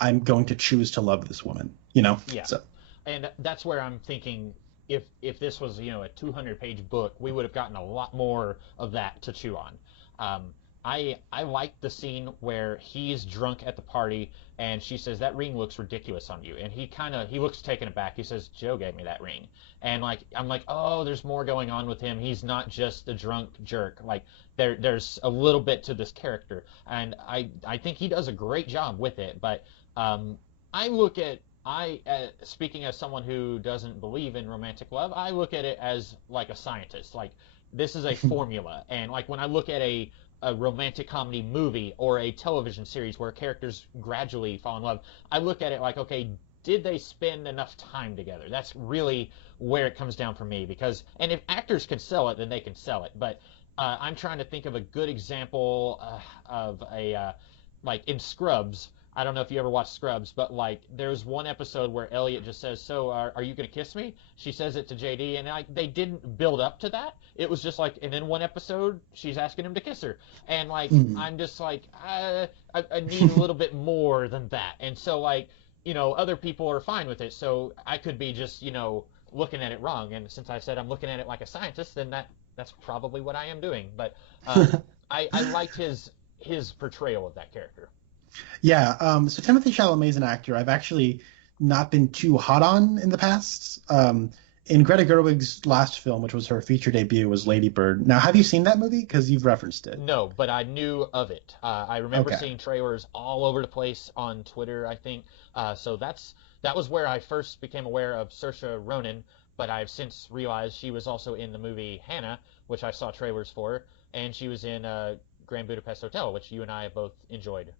I'm going to choose to love this woman, Yeah. So. And that's where I'm thinking, if this was, a 200-page book, we would have gotten a lot more of that to chew on. I like the scene where he's drunk at the party and she says, that ring looks ridiculous on you. And he looks taken aback. He says, Joe gave me that ring. And like, I'm like, oh, there's more going on with him. He's not just the drunk jerk. Like there's a little bit to this character. And I think he does a great job with it. But speaking as someone who doesn't believe in romantic love, I look at it as like a scientist. Like this is a formula. And like when I look at a romantic comedy movie or a television series where characters gradually fall in love, I look at it like, okay, did they spend enough time together? That's really where it comes down for me. And if actors can sell it, then they can sell it. But I'm trying to think of a good example of like in Scrubs. I don't know if you ever watched Scrubs, but like there's one episode where Elliot just says, so are you going to kiss me? She says it to JD, and like they didn't build up to that. It was just like, and then one episode she's asking him to kiss her. And like, I'm just like, I need a little bit more than that. And so like, other people are fine with it. So I could be just, looking at it wrong. And since I said I'm looking at it like a scientist, then that's probably what I am doing. But I liked his portrayal of that character. Yeah, so Timothée Chalamet is an actor I've actually not been too hot on in the past. In Greta Gerwig's last film, which was her feature debut, was Lady Bird. Now, have you seen that movie? Because you've referenced it. No, but I knew of it. I remember seeing trailers all over the place on Twitter, I think. So that was where I first became aware of Saoirse Ronan, but I've since realized she was also in the movie Hannah, which I saw trailers for, and she was in Grand Budapest Hotel, which you and I have both enjoyed.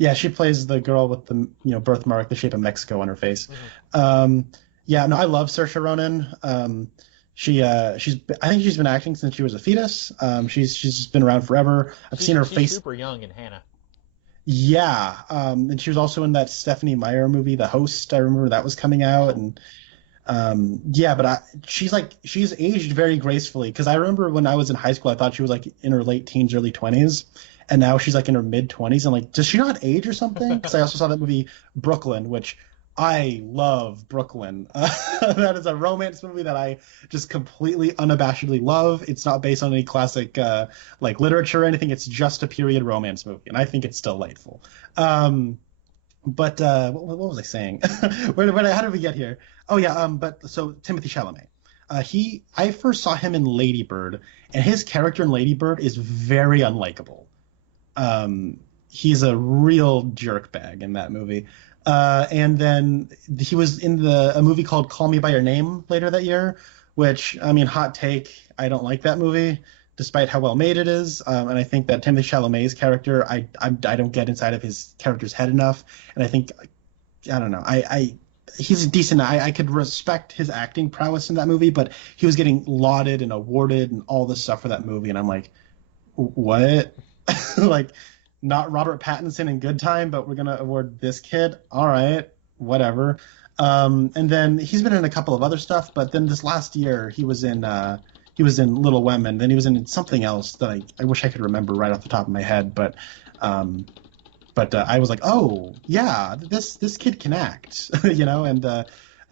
Yeah, she plays the girl with the birthmark, the shape of Mexico on her face. Mm-hmm. Yeah, no, I love Saoirse Ronan. I think she's been acting since she was a fetus. She's just been around forever. I've seen her face. She's super young in Hannah. Yeah, and she was also in that Stephenie Meyer movie, The Host. I remember that was coming out, and yeah, but she's aged very gracefully. Because I remember when I was in high school, I thought she was like in her late teens, early 20s. And now she's like in her mid 20s. I'm like, does she not age or something? Because I also saw that movie Brooklyn, which I love Brooklyn. That is a romance movie that I just completely unabashedly love. It's not based on any classic like literature or anything. It's just a period romance movie, and I think it's delightful. But what was I saying? How did we get here? Oh yeah, but so Timothy Chalamet. I first saw him in Lady Bird, and his character in Lady Bird is very unlikable. He's a real jerkbag in that movie. And then he was in a movie called Call Me by Your Name later that year, which, I mean, hot take, I don't like that movie, despite how well made it is. And I think that Timothy Chalamet's character, I don't get inside of his character's head enough. And I think, I don't know, he's decent. I could respect his acting prowess in that movie, but he was getting lauded and awarded and all this stuff for that movie. And I'm like, what? Like, not Robert Pattinson in Good Time, but we're going to award this kid? All right, whatever. And then he's been in a couple of other stuff, but then this last year he was in Little Women, then he was in something else that I wish I could remember right off the top of my head, but I was like, oh yeah, this kid can act, you know, and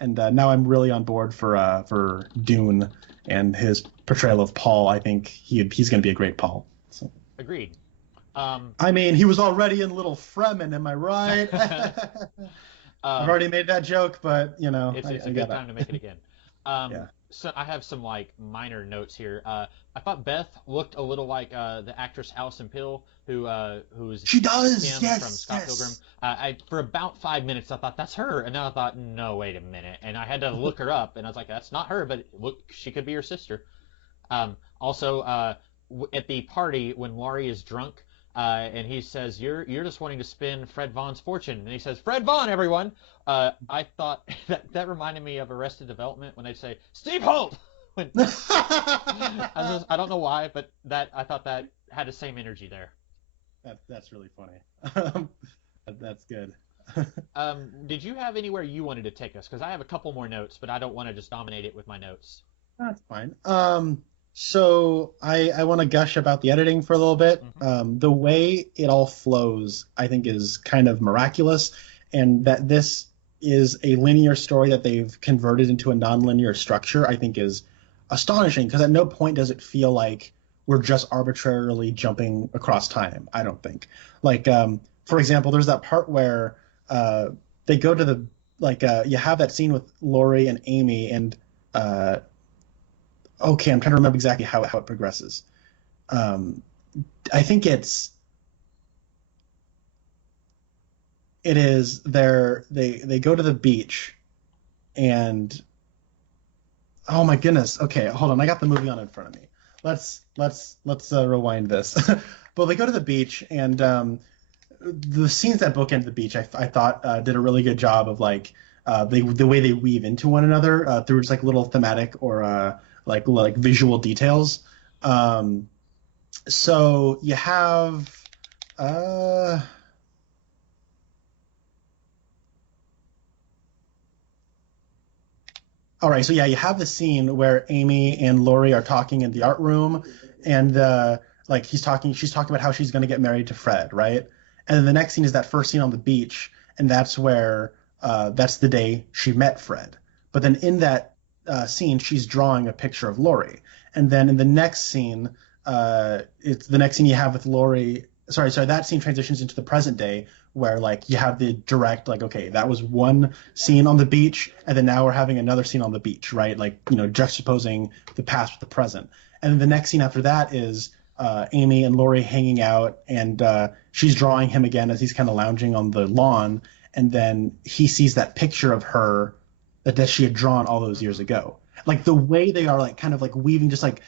now I'm really on board for Dune and his portrayal of Paul. I think he's going to be a great Paul. So. Agreed. I mean, he was already in Little Fremen, am I right? I've already made that joke, but you know, it's a good time to make it again. Yeah. So I have some like minor notes here. I thought Beth looked a little like the actress Alison Pill, who's she does, Kim yes, from Scott yes. Pilgrim. For about 5 minutes I thought that's her, and then I thought, no, wait a minute, and I had to look her up, and I was like, that's not her, but look, she could be her sister. Also, at the party when Laurie is drunk. And he says, "You're just wanting to spend Fred Vaughn's fortune." And he says, "Fred Vaughn, everyone." I thought that reminded me of Arrested Development when they say, "Steve Holt." I don't know why, but I thought that had the same energy there. That's really funny. That's good. Did you have anywhere you wanted to take us? Because I have a couple more notes, but I don't want to just dominate it with my notes. That's fine. So I want to gush about the editing for a little bit. Mm-hmm. The way it all flows, I think, is kind of miraculous, and that this is a linear story that they've converted into a nonlinear structure, I think, is astonishing, because at no point does it feel like we're just arbitrarily jumping across time. I don't think. Like, for example, there's that part where they go to you have that scene with Laurie and Amy, and okay, I'm trying to remember exactly how it progresses. I think it is they go to the beach, and oh my goodness. Okay, hold on. I got the movie on in front of me. Let's rewind this. Well, they go to the beach, and the scenes that bookend the beach, I thought did a really good job of like the way they weave into one another through just like little thematic or like visual details. So you have all right, so yeah, you have the scene where Amy and Laurie are talking in the art room, and she's talking about how she's going to get married to Fred, right? And then the next scene is that first scene on the beach, and that's where that's the day she met Fred. But then in that scene, she's drawing a picture of Laurie, and then in the next scene, it's the next scene you have with Laurie. Sorry, that scene transitions into the present day, where like you have the direct, like, okay, that was one scene on the beach, and then now we're having another scene on the beach, right? Like, you know, juxtaposing the past with the present. And then the next scene after that is Amy and Laurie hanging out, and she's drawing him again as he's kind of lounging on the lawn, and then he sees that picture of her that she had drawn all those years ago. Like the way they are like kind of like weaving just like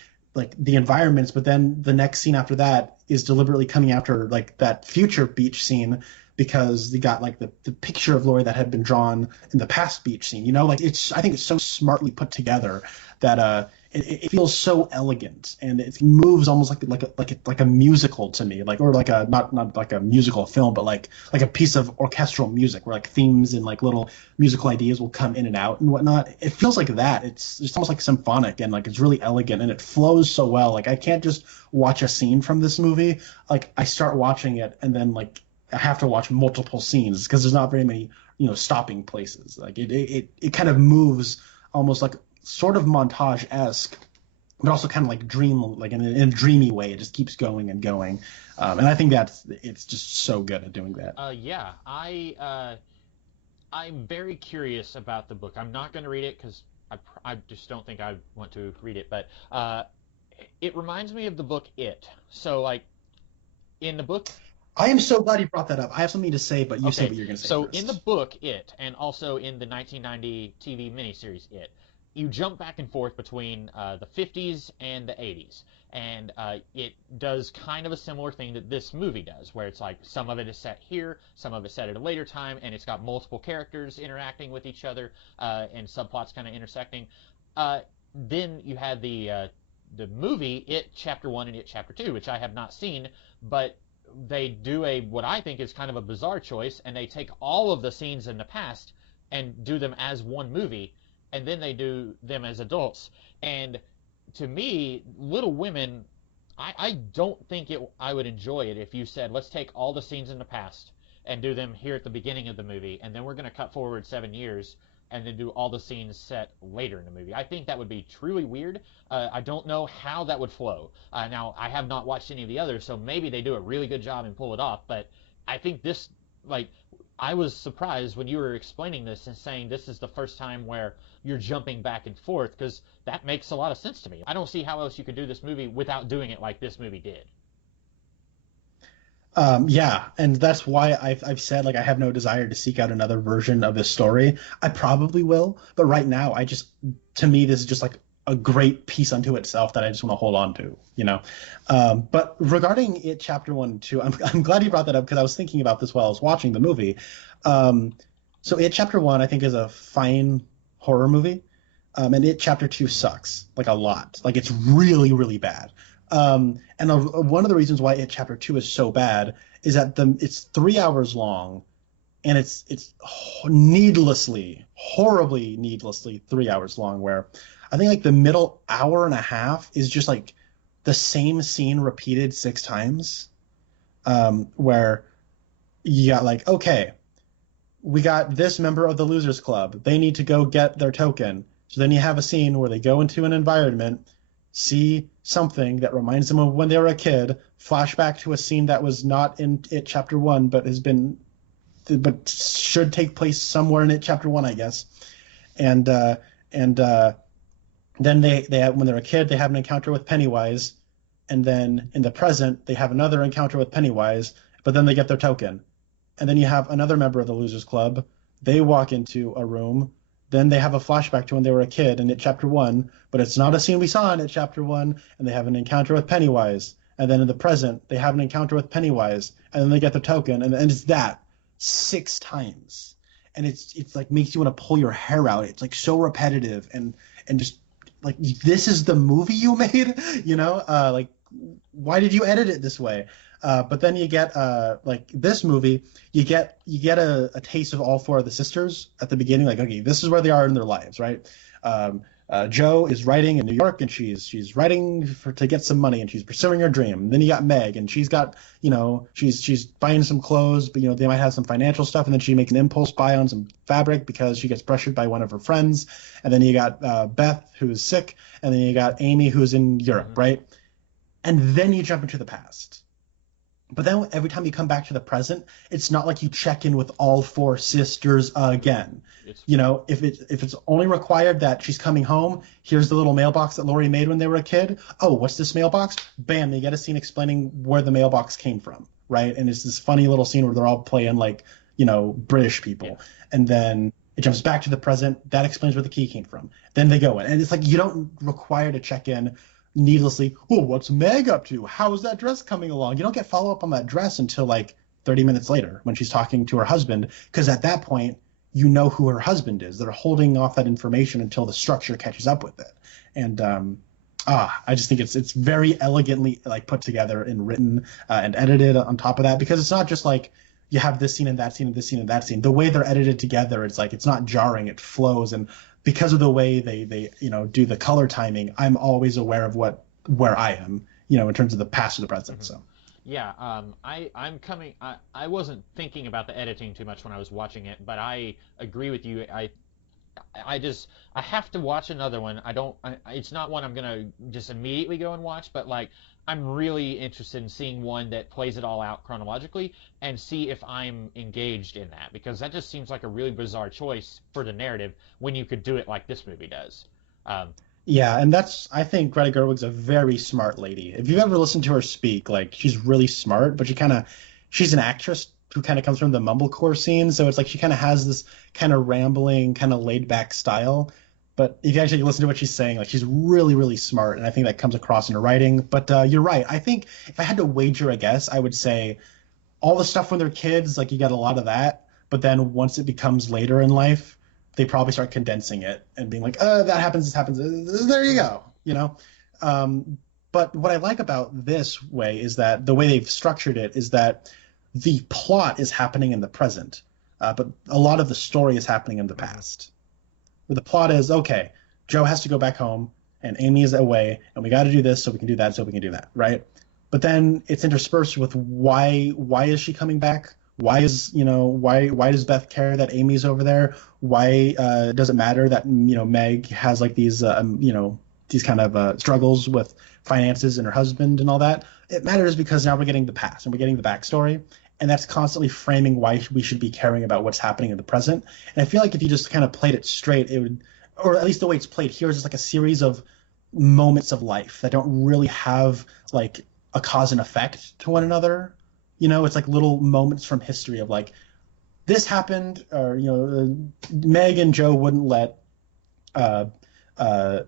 the environments, but then the next scene after that is deliberately coming after like that future beach scene, because you got like the picture of Laurie that had been drawn in the past beach scene. You know, like I think it's so smartly put together that it feels so elegant, and it moves almost like a musical to me, like, or like a not like a musical film, but like a piece of orchestral music where like themes and like little musical ideas will come in and out and whatnot. It feels like that. It's almost like symphonic, and like it's really elegant, and it flows so well. Like I can't just watch a scene from this movie. Like I start watching it, and then like I have to watch multiple scenes because there's not very many stopping places. Like it kind of moves almost like sort of montage-esque, but also kind of like in a dreamy way. It just keeps going and going, and I think it's just so good at doing that. Yeah, I'm very curious about the book. I'm not going to read it because I just don't think I want to read it. But it reminds me of the book It. So like in the book. I am so glad you brought that up. I have something to say, but you say what you're going to say So first. in the book It, and also in the 1990 TV miniseries It, you jump back and forth between the 50s and the 80s. And it does kind of a similar thing that this movie does, where it's like some of it is set here, some of it set at a later time, and it's got multiple characters interacting with each other, and subplots kind of intersecting. Then you had the movie It Chapter 1 and It Chapter 2, which I have not seen, but they do what I think is kind of a bizarre choice, and they take all of the scenes in the past and do them as one movie, and then they do them as adults. And to me, Little Women, I don't think I would enjoy it if you said, let's take all the scenes in the past and do them here at the beginning of the movie, and then we're going to cut forward 7 years and then do all the scenes set later in the movie. I think that would be truly weird. I don't know how that would flow. Now, I have not watched any of the others, so maybe they do a really good job and pull it off, but I think this, like, I was surprised when you were explaining this and saying this is the first time where you're jumping back and forth, because that makes a lot of sense to me. I don't see how else you could do this movie without doing it like this movie did. Yeah, and that's why I've said, like, I have no desire to seek out another version of this story. I probably will, but right now, to me, this is just like a great piece unto itself that I just want to hold on to, But regarding It Chapter 1 and 2, I'm glad you brought that up, because I was thinking about this while I was watching the movie. So It Chapter 1, I think, is a fine horror movie, and It Chapter 2 sucks, like, a lot. Like, it's really, really bad. And one of the reasons why It Chapter 2 is so bad is that it's 3 hours long, and it's horribly needlessly 3 hours long, where I think like the middle hour and a half is just like the same scene repeated 6 times, where you got like, okay, we got this member of the Losers Club. They need to go get their token. So then you have a scene where they go into an environment, see something that reminds them of when they were a kid, flashback to a scene that was not in It Chapter 1 but should take place somewhere in It Chapter 1, I guess. And then they have, when they're a kid, they have an encounter with Pennywise, and then in the present they have another encounter with Pennywise, but then they get their token. And then you have another member of the Losers Club. They walk into a room. Then they have a flashback to when they were a kid in It Chapter 1, but it's not a scene we saw in It Chapter 1, and they have an encounter with Pennywise. And then in the present, they have an encounter with Pennywise, and then they get their token, and it's that 6 times. And it's like makes you want to pull your hair out. It's like so repetitive and just like, this is the movie you made, like, why did you edit it this way? But then you get like this movie, you get a taste of all 4 of the sisters at the beginning. Like, okay, this is where they are in their lives, right? Jo is writing in New York, and she's writing to get some money, and she's pursuing her dream. Then you got Meg, and she's got, she's buying some clothes, but they might have some financial stuff, and then she makes an impulse buy on some fabric because she gets pressured by one of her friends. And then you got Beth, who's sick, and then you got Amy, who's in Europe, right? And then you jump into the past. But then every time you come back to the present, it's not like you check in with all 4 sisters again. If it's only required that she's coming home, here's the little mailbox that Laurie made when they were a kid. Oh, what's this mailbox? Bam, you get a scene explaining where the mailbox came from, right? And it's this funny little scene where they're all playing like, British people. Yeah. And then it jumps back to the present. That explains where the key came from. Then they go in. And it's like you don't require to check in needlessly. Oh, what's Meg up to? How's that dress coming along? You don't get follow-up on that dress until like 30 minutes later when she's talking to her husband, because at that point you know who her husband is. They're holding off that information until the structure catches up with it. And I just think it's very elegantly like put together and written and edited on top of that, because it's not just like you have this scene and that scene and this scene and that scene. The way they're edited together, it's like it's not jarring, it flows. And because of the way they do the color timing, I'm always aware of where I am, in terms of the past or the present. So Yeah, I wasn't thinking about the editing too much when I was watching it, but I agree with you. I have to watch another one. I don't. It's not one I'm gonna just immediately go and watch, but like I'm really interested in seeing one that plays it all out chronologically and see if I'm engaged in that, because that just seems like a really bizarre choice for the narrative when you could do it like this movie does. Um, Yeah, and I think Greta Gerwig's a very smart lady. If you've ever listened to her speak, like she's really smart, but she's an actress who kind of comes from the mumblecore scene, so it's like she kind of has this kind of rambling, kind of laid back style. But if you actually listen to what she's saying, like she's really, really smart, and I think that comes across in her writing. But you're right. I think if I had to wager a guess, I would say all the stuff when they're kids, like you get a lot of that. But then once it becomes later in life, they probably start condensing it and being like, that happens, this happens. There you go, you know? But what I like about this way is that the way they've structured it is that the plot is happening in the present, but a lot of the story is happening in the past. Where the plot is, okay, Joe has to go back home and Amy is away and we got to do this so we can do that so we can do that, right? But then it's interspersed with why is she coming back? Why does Beth care that Amy's over there? Why does it matter that Meg has like these these kind of struggles with finances and her husband and all that? It matters because now we're getting the past and we're getting the backstory, and that's constantly framing why we should be caring about what's happening in the present. And I feel like if you just kind of played it straight, it would, or at least the way it's played here, is just like a series of moments of life that don't really have like a cause and effect to one another. It's like little moments from history of like, this happened, or Meg and Joe wouldn't let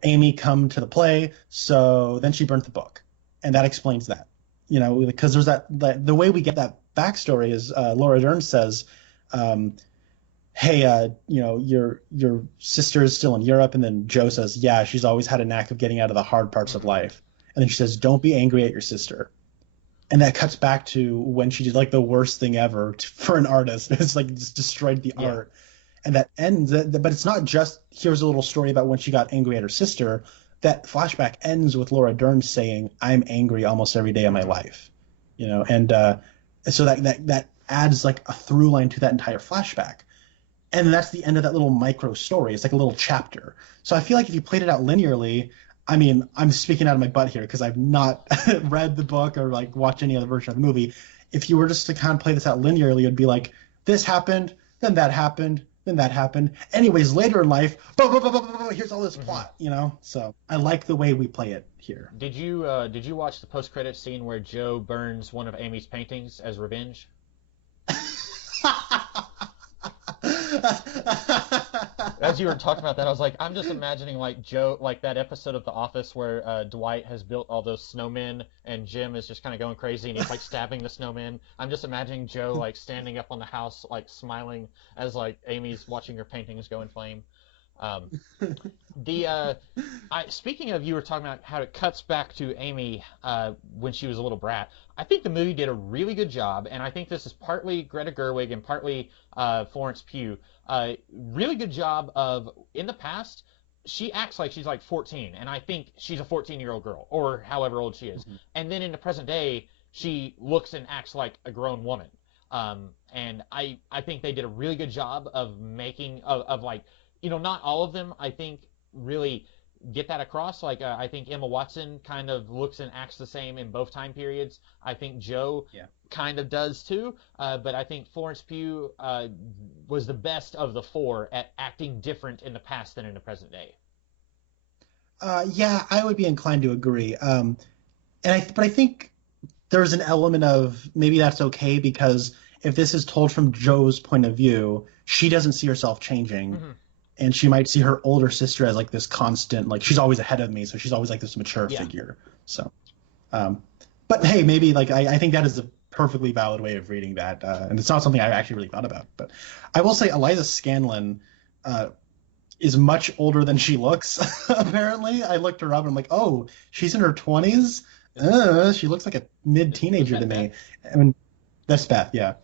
Amy come to the play, so then she burnt the book, and that explains that. Because there's that the way we get that backstory is Laura Dern says, hey, your sister is still in Europe, and then Joe says, yeah, she's always had a knack of getting out of the hard parts of life, and then she says, don't be angry at your sister. And that cuts back to when she did like the worst thing ever for an artist. It's like just destroyed the art. And that ends, but it's not just here's a little story about when she got angry at her sister. That flashback ends with Laura Dern saying, I'm angry almost every day of my life. And so that adds like a through line to that entire flashback. And that's the end of that little micro story. It's like a little chapter. So I feel like if you played it out linearly, I mean, I'm speaking out of my butt here because I've not read the book or like watched any other version of the movie. If you were just to kind of play this out linearly, it'd be like, this happened, then that happened, then that happened. Anyways, later in life, here's all this plot, So I like the way we play it here. did you watch the post-credit scene where Joe burns one of Amy's paintings as revenge? As you were talking about that, I was like, I'm just imagining like Joe, like that episode of The Office where Dwight has built all those snowmen and Jim is just kind of going crazy and he's like stabbing the snowmen. I'm just imagining Joe like standing up on the house, like smiling as like Amy's watching her paintings go in flame. Speaking of, you were talking about how it cuts back to Amy when she was a little brat. I think the movie did a really good job, and I think this is partly Greta Gerwig and partly Florence Pugh. Really good job of, in the past, she acts like she's like 14, and I think she's a 14-year-old girl, or however old she is. Mm-hmm. And then in the present day, she looks and acts like a grown woman. And I think they did a really good job of making, of like, not all of them, I think, really get that across. Like, I think Emma Watson kind of looks and acts the same in both time periods. I think Joe kind of does too. But I think Florence Pugh was the best of the four at acting different in the past than in the present day. Yeah, I would be inclined to agree. But I think there's an element of maybe that's okay because if this is told from Joe's point of view, she doesn't see herself changing. Mm-hmm. And she might see her older sister as like this constant, like she's always ahead of me, so she's always like this mature figure. So, but hey, maybe like I think that is a perfectly valid way of reading that, and it's not something I actually really thought about. But I will say Eliza Scanlon is much older than she looks. Apparently, I looked her up and I'm like, oh, she's in her 20s. She looks like a mid-teenager to me. I mean, that's Beth, yeah.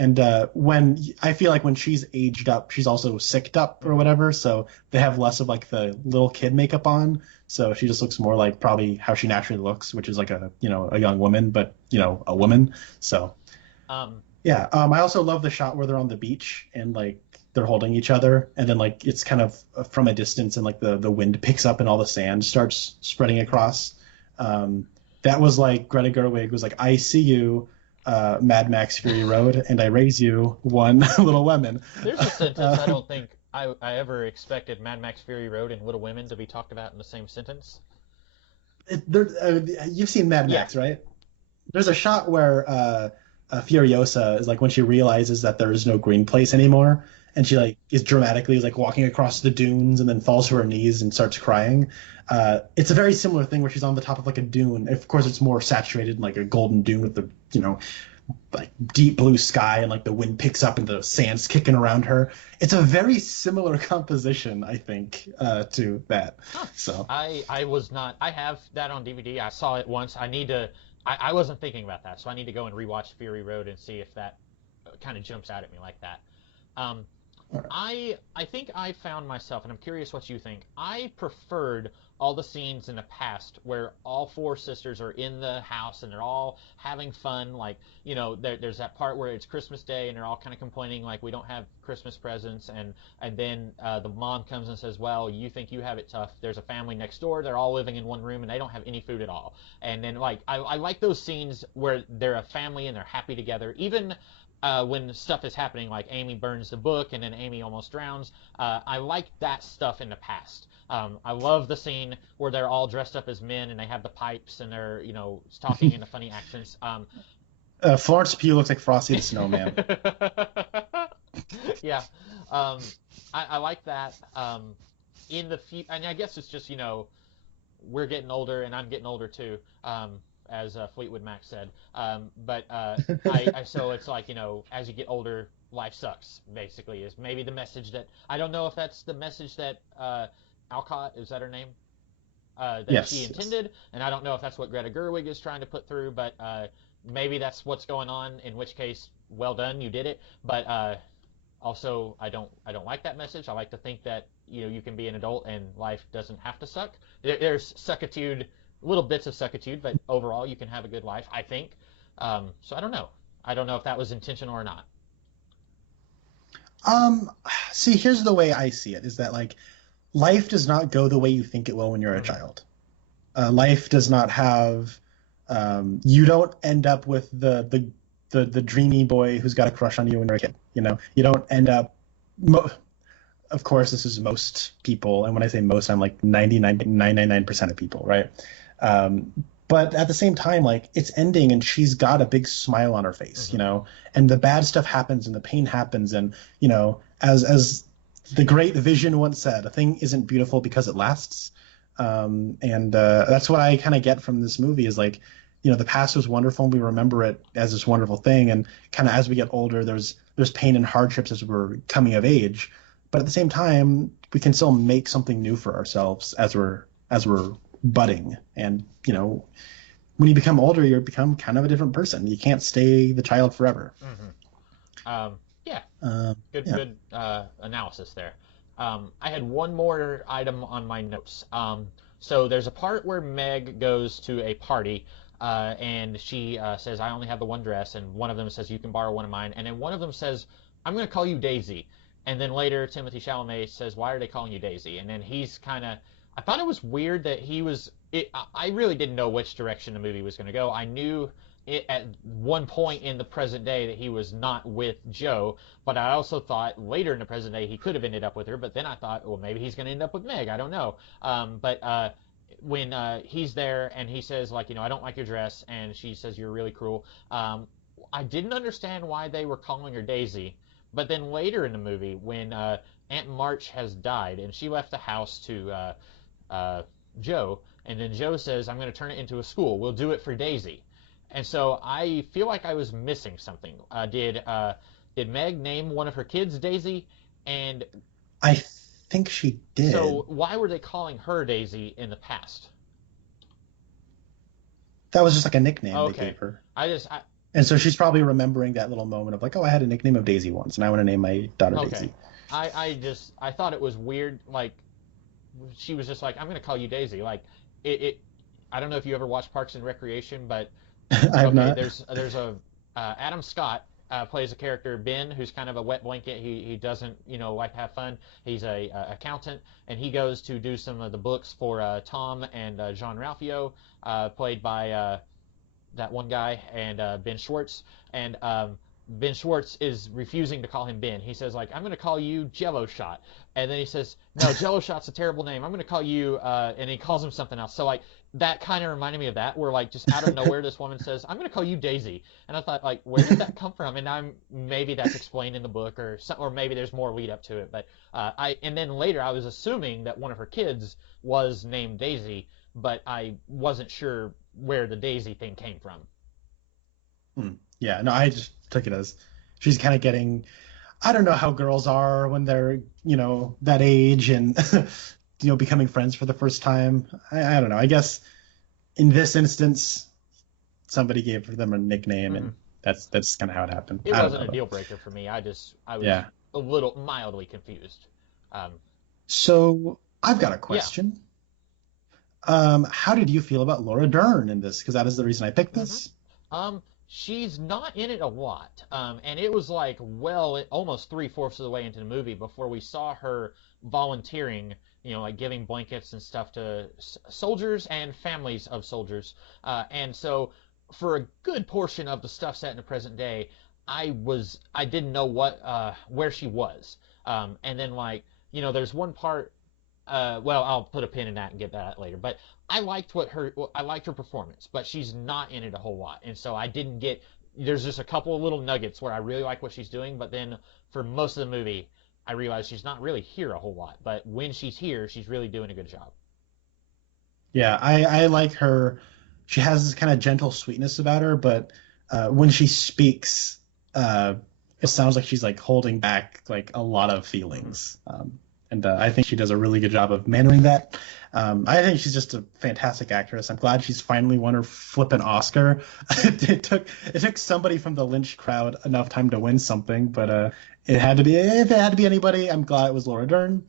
And when I feel like when she's aged up, she's also sicked up or whatever, so they have less of like the little kid makeup on. So she just looks more like probably how she naturally looks, which is like a a young woman, but a woman. So yeah, I also love the shot where they're on the beach and like they're holding each other, and then like it's kind of from a distance, and like the wind picks up and all the sand starts spreading across. That was like Greta Gerwig was like, "I see you, Mad Max Fury Road, and I raise you one little lemon." There's a sentence I don't think I ever expected Mad Max Fury Road and Little Women to be talked about in the same sentence. You've seen Mad Max, right? There's a shot where Furiosa is like when she realizes that there is no green place anymore, and she like is dramatically like walking across the dunes and then falls to her knees and starts crying. It's a very similar thing where she's on the top of like a dune. Of course, it's more saturated in like a golden dune with the like deep blue sky, and like the wind picks up and the sand's kicking around her. It's a very similar composition, I think, to that. Huh. So I was not. I have that on DVD. I saw it once. I need to. I wasn't thinking about that, so I need to go and rewatch Fury Road and see if that kind of jumps out at me like that. I think I found myself, and I'm curious what you think. I preferred all the scenes in the past where all four sisters are in the house and they're all having fun. Like, there's that part where it's Christmas Day and they're all kind of complaining like we don't have Christmas presents, and then the mom comes and says, well, you think you have it tough. There's a family next door. They're all living in one room and they don't have any food at all. And then like I like those scenes where they're a family and they're happy together. Even when stuff is happening, like Amy burns the book and then Amy almost drowns. I like that stuff in the past. I love the scene where they're all dressed up as men and they have the pipes and they're, talking in the funny accents. Florence Pugh looks like Frosty the Snowman. Yeah. I like that. In the and I guess it's just, we're getting older and I'm getting older too. As Fleetwood Mac said. So it's like, as you get older, life sucks, basically, is maybe the message that, I don't know if that's the message that Alcott, is that her name? That yes, she intended, and I don't know if that's what Greta Gerwig is trying to put through, but maybe that's what's going on, in which case, well done, you did it. But also, I don't like that message. I like to think that, you can be an adult and life doesn't have to suck. There's suckitude, little bits of suckitude, but overall you can have a good life, I think. So I don't know. I don't know if that was intentional or not. See, here's the way I see it, is that like life does not go the way you think it will when you're a child. Life does not have you don't end up with the dreamy boy who's got a crush on you when you're a kid. You don't end up of course, this is most people, and when I say most, I'm like 99% of people, right? But at the same time, like it's ending and she's got a big smile on her face, and the bad stuff happens and the pain happens. And, as the great Vision once said, a thing isn't beautiful because it lasts. And that's what I kind of get from this movie is like, the past was wonderful and we remember it as this wonderful thing. And kind of as we get older, there's pain and hardships as we're coming of age. But at the same time, we can still make something new for ourselves as we're budding. And, when you become older, you become kind of a different person. You can't stay the child forever. Mm-hmm. Good analysis there. I had one more item on my notes. So there's a part where Meg goes to a party, and she says, I only have the one dress, and one of them says, you can borrow one of mine. And then one of them says, I'm going to call you Daisy. And then later, Timothée Chalamet says, why are they calling you Daisy? And then he's kind of, I thought it was weird that I really didn't know which direction the movie was going to go. I knew at one point in the present day that he was not with Joe, but I also thought later in the present day he could have ended up with her, but then I thought, well, maybe he's going to end up with Meg. I don't know. But when he's there and he says, like, I don't like your dress, and she says, you're really cruel, I didn't understand why they were calling her Daisy. But then later in the movie, when Aunt March has died and she left the house to Joe, and then Joe says, I'm going to turn it into a school. We'll do it for Daisy. And so I feel like I was missing something. Did Meg name one of her kids Daisy? And I think she did. So why were they calling her Daisy in the past? That was just like a nickname Okay. they gave her. And so she's probably remembering that little moment of like, oh, I had a nickname of Daisy once, and I want to name my daughter Okay. Daisy. I thought it was weird. Like she was just like, I'm gonna call you Daisy. Like it I don't know if you ever watched Parks and Recreation, but I have okay, not. there's a Adam Scott plays a character Ben who's kind of a wet blanket. He doesn't like to have fun. He's a accountant and he goes to do some of the books for Tom and John Ralphio, played by that one guy and Ben Schwartz and Ben Schwartz is refusing to call him Ben. He says like I'm going to call you Jello Shot, and then he says no, Jello Shot's a terrible name. I'm going to call you and he calls him something else. So like that kind of reminded me of that, where like just out of nowhere this woman says I'm going to call you Daisy, and I thought like where did that come from? And maybe that's explained in the book or maybe there's more lead up to it. But and then later I was assuming that one of her kids was named Daisy, but I wasn't sure where the Daisy thing came from. Yeah, no, I just took it as she's kind of getting. I don't know how girls are when they're that age and becoming friends for the first time. I don't know. I guess in this instance, somebody gave them a nickname, and that's kind of how it happened. It wasn't a deal breaker for me. I was a little mildly confused. So I've got a question. How did you feel about Laura Dern in this? Because that is the reason I picked this. She's not in it a lot, and it was like almost 3/4 of the way into the movie before we saw her volunteering, like giving blankets and stuff to soldiers and families of soldiers. And so for a good portion of the stuff set in the present day, I didn't know where she was. And then there's one part. I'll put a pin in that and get that later. But I liked her performance, but she's not in it a whole lot, and so I didn't get. There's just a couple of little nuggets where I really like what she's doing, but then for most of the movie, I realize she's not really here a whole lot. But when she's here, she's really doing a good job. Yeah, I like her. She has this kind of gentle sweetness about her, but when she speaks, it sounds like she's like holding back like a lot of feelings. And I think she does a really good job of managing that. I think she's just a fantastic actress. I'm glad she's finally won her flippin' Oscar. It took somebody from the Lynch crowd enough time to win something, but if it had to be anybody, I'm glad it was Laura Dern.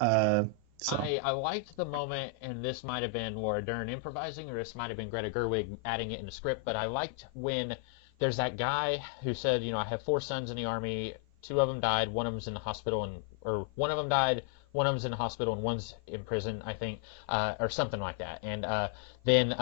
So. I liked the moment, and this might have been Laura Dern improvising, or this might have been Greta Gerwig adding it in the script, but I liked when there's that guy who said, I have 4 sons in the Army, 2 of them died, one of them's in the hospital, or one of them died, one of them's in the hospital, and one's in prison, I think, or something like that. And then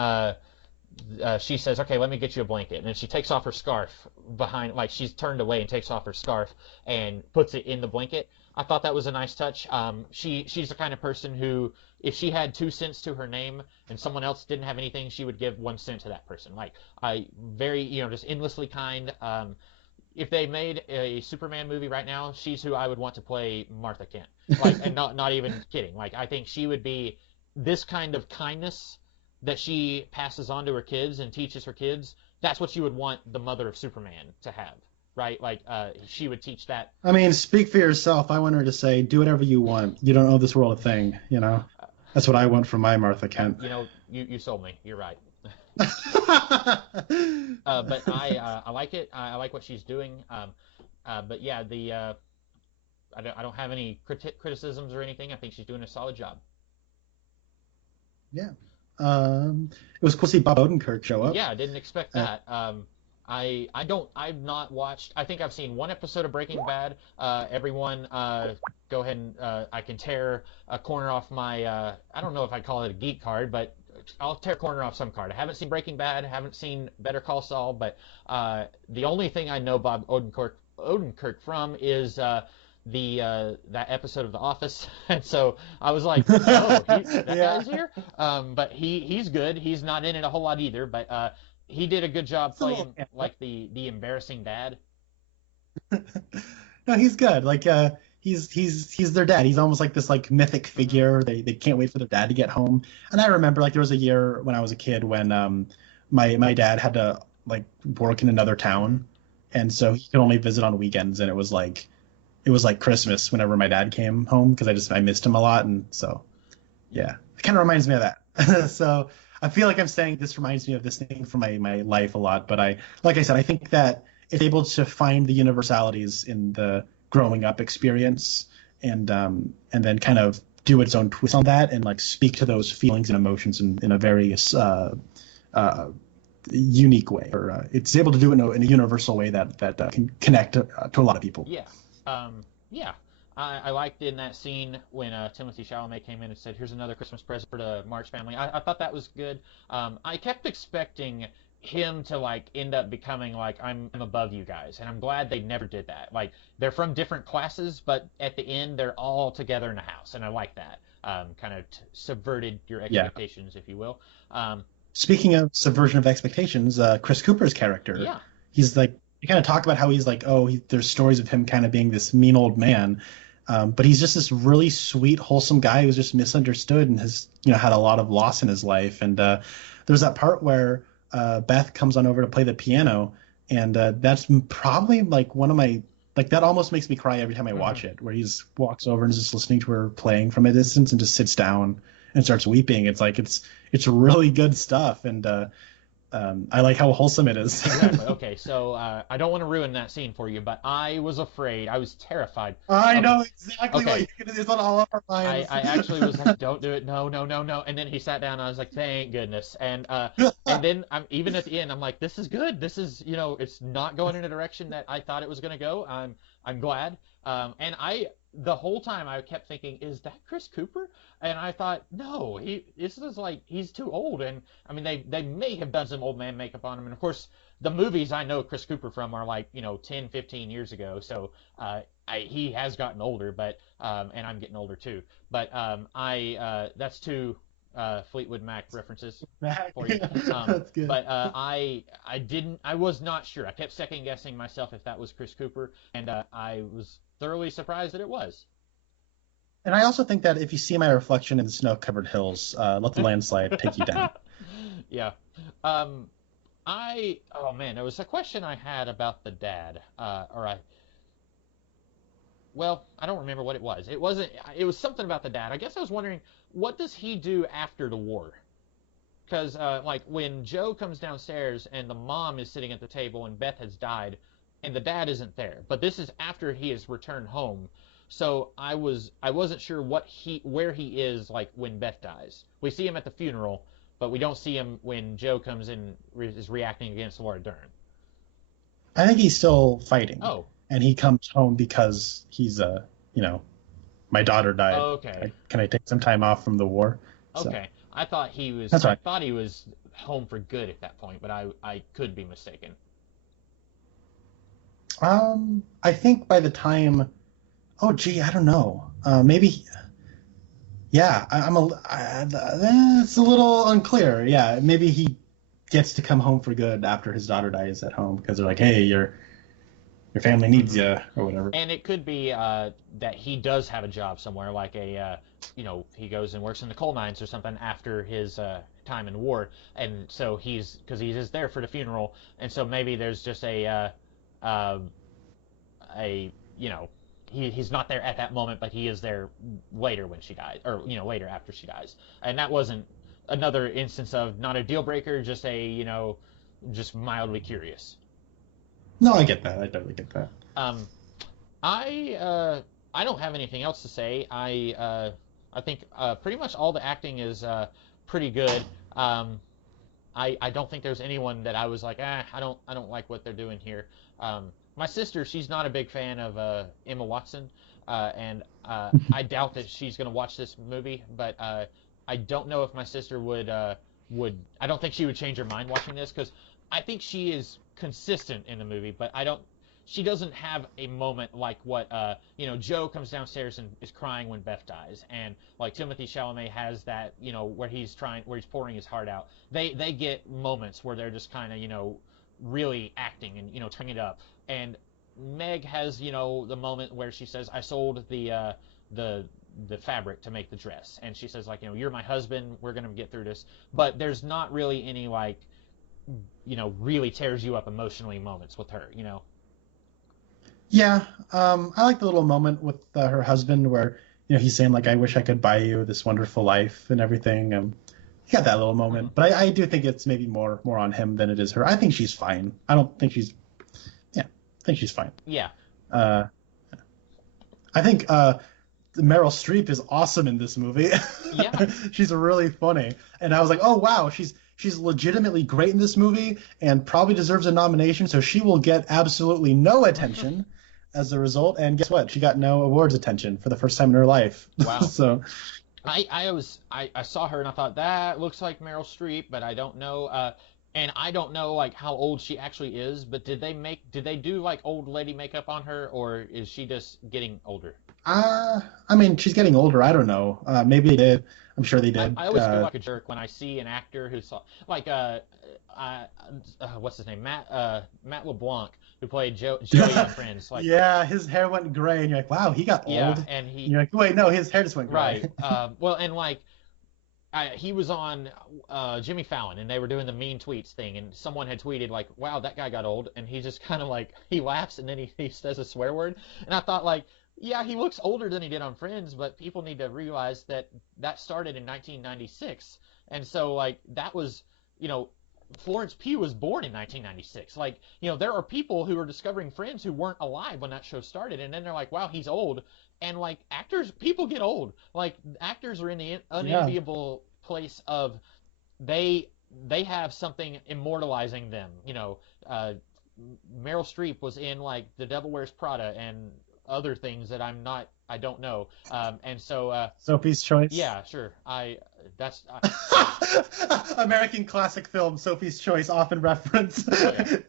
she says, okay, let me get you a blanket. And then she takes off her scarf behind, like she's turned away and takes off her scarf and puts it in the blanket. I thought that was a nice touch. She's the kind of person who, if she had 2 cents to her name and someone else didn't have anything, she would give 1 cent to that person. Like, just endlessly kind. If they made a Superman movie right now, she's who I would want to play Martha Kent. Like, and not even kidding. Like, I think she would be this kind of kindness that she passes on to her kids and teaches her kids. That's what you would want the mother of Superman to have, right? Like, she would teach that. I mean, speak for yourself. I want her to say, do whatever you want. You don't owe this world a thing, That's what I want from my Martha Kent. You sold me. You're right. But I like it. I like what she's doing. But yeah, I don't have any criticisms or anything. I think she's doing a solid job. Yeah. It was cool to see Bob Odenkirk show up. Yeah, I didn't expect that. I've not watched. I think I've seen 1 episode of Breaking Bad. Everyone, go ahead and I can tear a corner off my. I don't know if I call it a geek card, but I'll tear a corner off some card. I haven't seen Breaking Bad, haven't seen Better Call Saul, but the only thing I know Bob Odenkirk from is that episode of The Office, and so I was like, oh, that guy's here. But he's good. He's not in it a whole lot either, but he did a good job playing like the embarrassing dad. No, he's good. Like he's their dad. He's almost like this like mythic figure. They can't wait for their dad to get home. And I remember like there was a year when I was a kid when my dad had to like work in another town, and so he could only visit on weekends, and it was like Christmas whenever my dad came home because I missed him a lot, and so yeah, it kind of reminds me of that. So I feel like I'm saying this reminds me of this thing from my life a lot, but like I said, I think that it's able to find the universalities in the growing up experience and then kind of do its own twist on that and like speak to those feelings and emotions in a very unique way, or it's able to do it in a universal way that can connect to a lot of people. Yeah. Yeah. I liked in that scene when Timothy Chalamet came in and said, "Here's another Christmas present for the March family." I thought that was good. I kept expecting him to like end up becoming like I'm above you guys, and I'm glad they never did that. Like they're from different classes, but at the end they're all together in a house, and I like that. Kind of subverted your expectations, if you will. Speaking of subversion of expectations, Chris Cooper's character, Yeah. he's like, you kind of talk about how he's like, there's stories of him kind of being this mean old man. But he's just this really sweet, wholesome guy who's just misunderstood and has, had a lot of loss in his life. And there's that part where Beth comes on over to play the piano, and that's probably like one of my, like that almost makes me cry every time I watch it, where he walks over and is just listening to her playing from a distance and just sits down and starts weeping. It's like it's really good stuff, and I like how wholesome it is. Exactly. Okay, so I don't want to ruin that scene for you, but I was afraid. I was terrified. I know exactly what you're going to do. It's on all of our minds. I actually was like, don't do it. No, no, no, no. And then he sat down, and I was like, thank goodness. And then even at the end, I'm like, this is good. This is, it's not going in a direction that I thought it was going to go. I'm glad. And the whole time I kept thinking, is that Chris Cooper? And I thought, no, this is like, he's too old. And I mean, they may have done some old man makeup on him. And of course, the movies I know Chris Cooper from are like, 10, 15 years ago. So he has gotten older, but and I'm getting older too. But that's two Fleetwood Mac references for you. That's good. But I was not sure. I kept second guessing myself if that was Chris Cooper, and I was thoroughly surprised that it was. And I also think that if you see my reflection in the snow-covered hills, let the landslide take you down. Yeah. Oh man, there was a question I had about the dad. Well, I don't remember what it was. It was something about the dad. I guess I was wondering, what does he do after the war? Because, like, when Joe comes downstairs and the mom is sitting at the table and Beth has died, and the dad isn't there. But this is after he has returned home. So I wasn't sure where he is, like, when Beth dies. We see him at the funeral, but we don't see him when Joe comes in, is reacting against Laura Dern. I think he's still fighting. Oh. And he comes home because he's, my daughter died. Oh, okay. Can I take some time off from the war? Okay. So. I thought he was. That's right. I thought he was home for good at that point, but I could be mistaken. I think by the time, I don't know. Maybe. Yeah, it's a little unclear. Yeah, maybe he gets to come home for good after his daughter dies at home because they're like, hey, your family needs you or whatever. And it could be that he does have a job somewhere, like he goes and works in the coal mines or something after his time in the war, and so he's there for the funeral, and so maybe there's just he's not there at that moment, but he is there later when she dies, or later after she dies, and that wasn't another instance of not a deal breaker, just just mildly curious. No, I get that. I totally get that. I don't have anything else to say. I think pretty much all the acting is pretty good. I don't think there's anyone that I was like, I don't like what they're doing here. My sister, she's not a big fan of Emma Watson, and I doubt that she's going to watch this movie. But I don't know if my sister would. I don't think she would change her mind watching this, because I think she is consistent in the movie, but she doesn't have a moment like what Joe comes downstairs and is crying when Beth dies, and like Timothy Chalamet has that where he's pouring his heart out. They get moments where they're just kind of really acting and turning it up, and Meg has the moment where she says, I sold the fabric to make the dress, and she says, like, you're my husband, we're gonna get through this, but there's not really any like really tears you up emotionally moments with her. Yeah, I like the little moment with her husband where he's saying like, I wish I could buy you this wonderful life and everything. he got that little moment. But I do think it's maybe more on him than it is her. I think she's fine. I don't think she's. Yeah, I think she's fine. Yeah. I think Meryl Streep is awesome in this movie. Yeah. She's really funny, and I was like, oh wow, she's legitimately great in this movie, and probably deserves a nomination. So she will get absolutely no attention as a result. And guess what? She got no awards attention for the first time in her life. Wow. So I saw her and I thought that looks like Meryl Streep, but I don't know. And I don't know like how old she actually is. But did they do like old lady makeup on her, or is she just getting older? I mean, she's getting older. I don't know. Maybe they did. I'm sure they did. I always feel like a jerk when I see an actor who's like what's his name, Matt LeBlanc, who played Joey on Friends. Like, yeah, his hair went gray, and you're like, wow, he got old. Yeah, and you're like, wait, no, his hair just went gray. Right. Well, and like. He was on Jimmy Fallon, and they were doing the mean tweets thing, and someone had tweeted like, "Wow, that guy got old," and he just kind of like he laughs and then he says a swear word, and I thought like, yeah, he looks older than he did on Friends, but people need to realize that started in 1996, and so like that was, you know, Florence Pugh was born in 1996. Like, you know, there are people who are discovering Friends who weren't alive when that show started, and then they're like, wow, he's old. And like people get old. Like actors are in the unenviable place of they have something immortalizing them. You know, Meryl Streep was in like The Devil Wears Prada and other things that I don't know. And so Sophie's Choice. Yeah, sure. American classic film, Sophie's Choice, often referenced. Oh, yeah.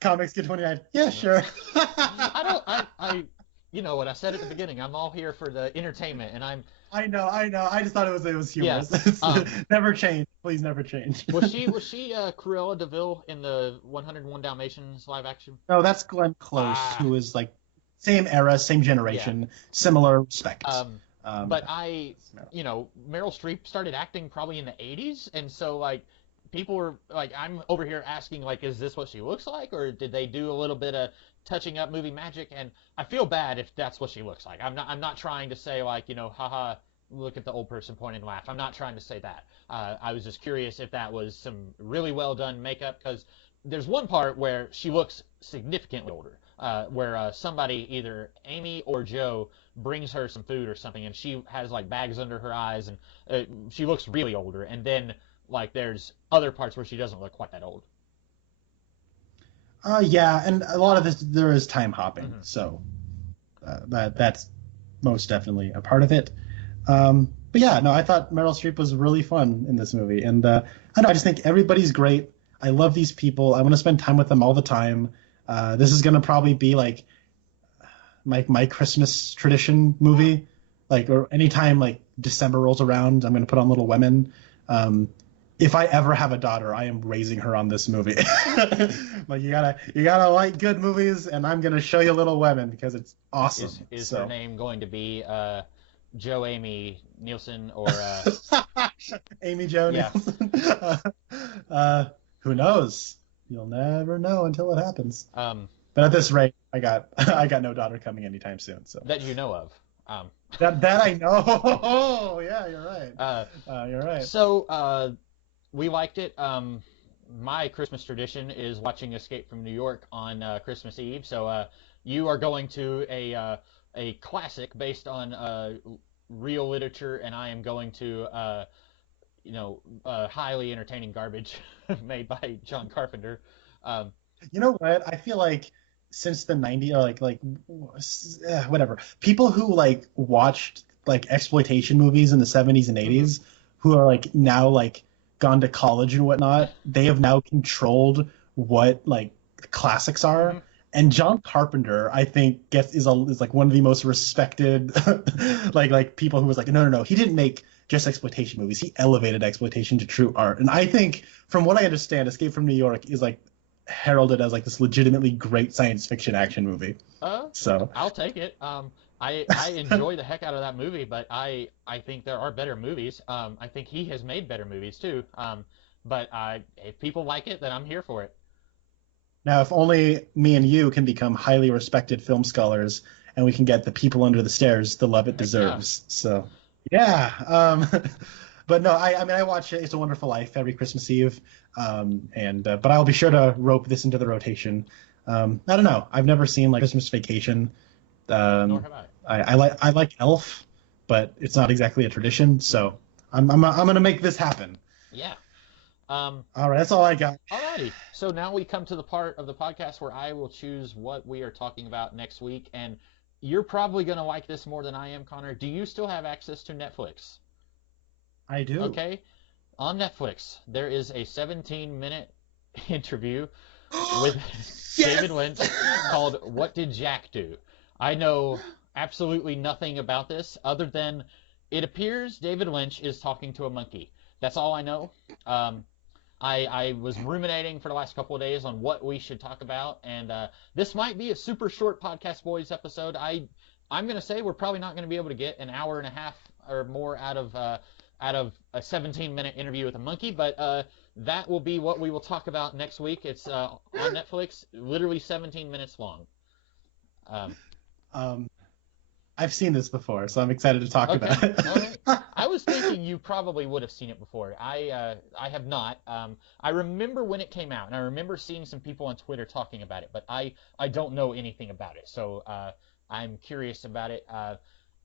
Comics get 29. Yeah, sure. I you know what I said at the beginning. I'm all here for the entertainment, and I know. I just thought it was humorous. Yeah. Never change. Please never change. Was she Cruella de Vil in the 101 Dalmatians live action? No, that's Glenn Close, who is like same era, same generation, similar respect. But you know, Meryl Streep started acting probably in the 80s, and so like people were like, I'm over here asking like, is this what she looks like, or did they do a little bit of touching up movie magic? And I feel bad if that's what she looks like. I'm not trying to say like, you know, haha, look at the old person point and laugh. I'm not trying to say that. I was just curious if that was some really well done makeup, because there's one part where she looks significantly older, where somebody, either Amy or Joe, brings her some food or something, and she has like bags under her eyes, and she looks really older. And then like there's other parts where she doesn't look quite that old. Yeah, and a lot of this, there is time hopping, so that's most definitely a part of it. But yeah, no, I thought Meryl Streep was really fun in this movie, and I just think everybody's great. I love these people. I want to spend time with them all the time. This is gonna probably be like my Christmas tradition movie, like, or anytime like December rolls around, I'm gonna put on Little Women. If I ever have a daughter, I am raising her on this movie. Like, you gotta like good movies, and I'm gonna show you Little Women because it's awesome. Is her name going to be Joe Amy Nielsen or Amy Jo Nielsen? Who knows? You'll never know until it happens. But at this rate, I got no daughter coming anytime soon. So that you know of. That I know. Oh, yeah, you're right. You're right. So we liked it. My Christmas tradition is watching Escape from New York on Christmas Eve. So you are going to a classic based on real literature, and I am going to highly entertaining garbage made by John Carpenter. You know what? I feel like since the 90s, or whatever, people who like watched like exploitation movies in the 70s and 80s, who are like now like gone to college and whatnot, they have now controlled what like classics are. And John Carpenter, I think, is like one of the most respected like people who was like, no, he didn't make just exploitation movies. He elevated exploitation to true art. And I think, from what I understand, Escape from New York is like heralded as like this legitimately great science fiction action movie. So I'll take it. I enjoy the heck out of that movie, but I think there are better movies. I think he has made better movies too. But if people like it, then I'm here for it. Now, if only me and you can become highly respected film scholars, and we can get the people under the stairs the love it deserves. Yeah. So, yeah. But no, I mean I watch It's a Wonderful Life every Christmas Eve, but I'll be sure to rope this into the rotation. I don't know. I've never seen like Christmas Vacation. Nor have I. I like Elf, but it's not exactly a tradition. So I'm gonna make this happen. Yeah. All right, that's all I got. Alrighty. So now we come to the part of the podcast where I will choose what we are talking about next week, and you're probably going to like this more than I am, Connor. Do you still have access to Netflix? I do. Okay. On Netflix, there is a 17-minute interview with David Lynch called What Did Jack Do? I know absolutely nothing about this other than it appears David Lynch is talking to a monkey. That's all I know. I was ruminating for the last couple of days on what we should talk about, and this might be a super short Podcast Boys episode. I'm going to say we're probably not going to be able to get an hour and a half or more out of a 17-minute interview with a monkey, but that will be what we will talk about next week. It's on Netflix, literally 17 minutes long. I've seen this before, so I'm excited to talk about it. Okay. I was thinking you probably would have seen it before. I have not. I remember when it came out, and I remember seeing some people on Twitter talking about it, but I don't know anything about it, so I'm curious about it.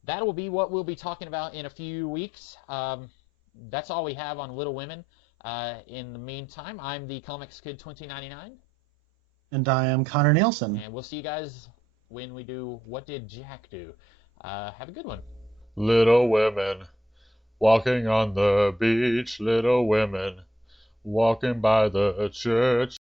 That will be what we'll be talking about in a few weeks. That's all we have on Little Women. In the meantime, I'm the Comics Kid 2099. And I am Connor Nielsen. And we'll see you guys when we do What Did Jack Do? Have a good one. Little women walking on the beach, little women walking by the church.